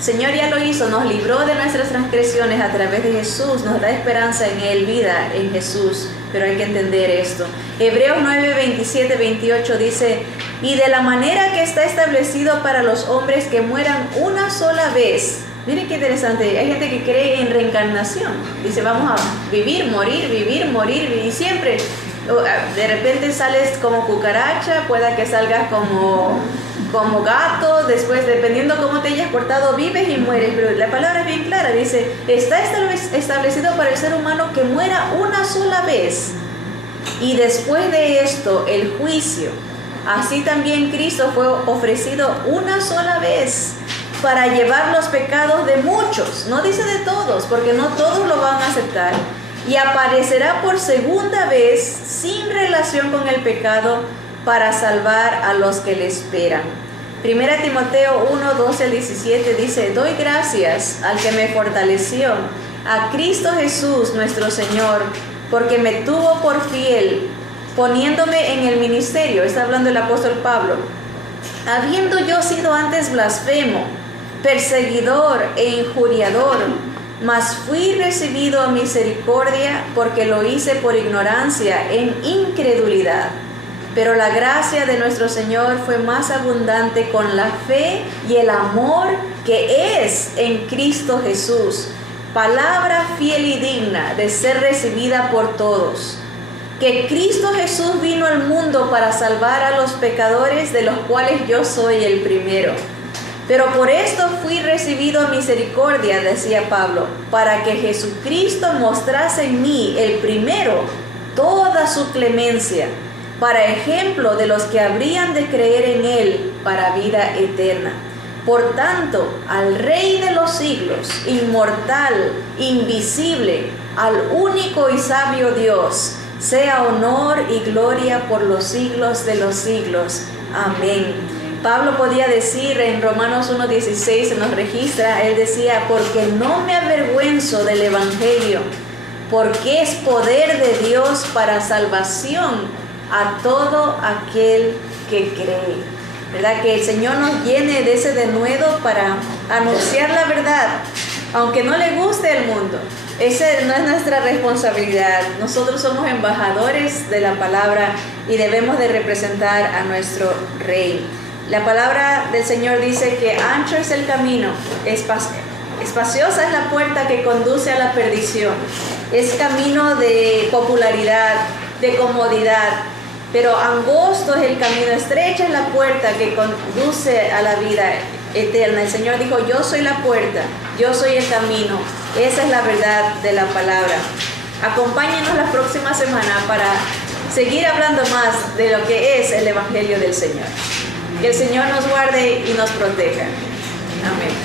Señor ya lo hizo, nos libró de nuestras transgresiones a través de Jesús, nos da esperanza en Él, vida en Jesús, pero hay que entender esto. Hebreos 9, 27, 28 dice: y de la manera que está establecido para los hombres que mueran una sola vez. Miren qué interesante, hay gente que cree en reencarnación, dice vamos a vivir, morir, y siempre, de repente sales como cucaracha, pueda que salgas como gato, después dependiendo cómo te hayas portado vives y mueres, pero la palabra es bien clara, dice, está establecido para el ser humano que muera una sola vez y después de esto el juicio. Así también Cristo fue ofrecido una sola vez para llevar los pecados de muchos, no dice de todos, porque no todos lo van a aceptar, y aparecerá por segunda vez sin relación con el pecado para salvar a los que le esperan. Primera Timoteo 1, 12 al 17 dice: doy gracias al que me fortaleció, a Cristo Jesús nuestro Señor, porque me tuvo por fiel, poniéndome en el ministerio. Está hablando el apóstol Pablo. Habiendo yo sido antes blasfemo, perseguidor e injuriador, mas fui recibido a misericordia, porque lo hice por ignorancia en incredulidad. Pero la gracia de nuestro Señor fue más abundante con la fe y el amor que es en Cristo Jesús. Palabra fiel y digna de ser recibida por todos. Que Cristo Jesús vino al mundo para salvar a los pecadores, de los cuales yo soy el primero. Pero por esto fui recibido a misericordia, decía Pablo, para que Jesucristo mostrase en mí, el primero, toda su clemencia, para ejemplo de los que habrían de creer en Él para vida eterna. Por tanto, al Rey de los siglos, inmortal, invisible, al único y sabio Dios, sea honor y gloria por los siglos de los siglos. Amén. Pablo podía decir en Romanos 1:16, nos registra, él decía, porque no me avergüenzo del Evangelio, porque es poder de Dios para salvación a todo aquel que cree. ¿Verdad? Que el Señor nos llene de ese denuedo para anunciar la verdad, aunque no le guste el mundo. Esa no es nuestra responsabilidad. Nosotros somos embajadores de la palabra y debemos de representar a nuestro Rey. La palabra del Señor dice que ancho es el camino, espaciosa es la puerta que conduce a la perdición. Es camino de popularidad, de comodidad, pero angosto es el camino, estrecha es la puerta que conduce a la vida eterna. El Señor dijo, yo soy la puerta, yo soy el camino. Esa es la verdad de la palabra. Acompáñenos la próxima semana para seguir hablando más de lo que es el Evangelio del Señor. Que el Señor nos guarde y nos proteja. Amén.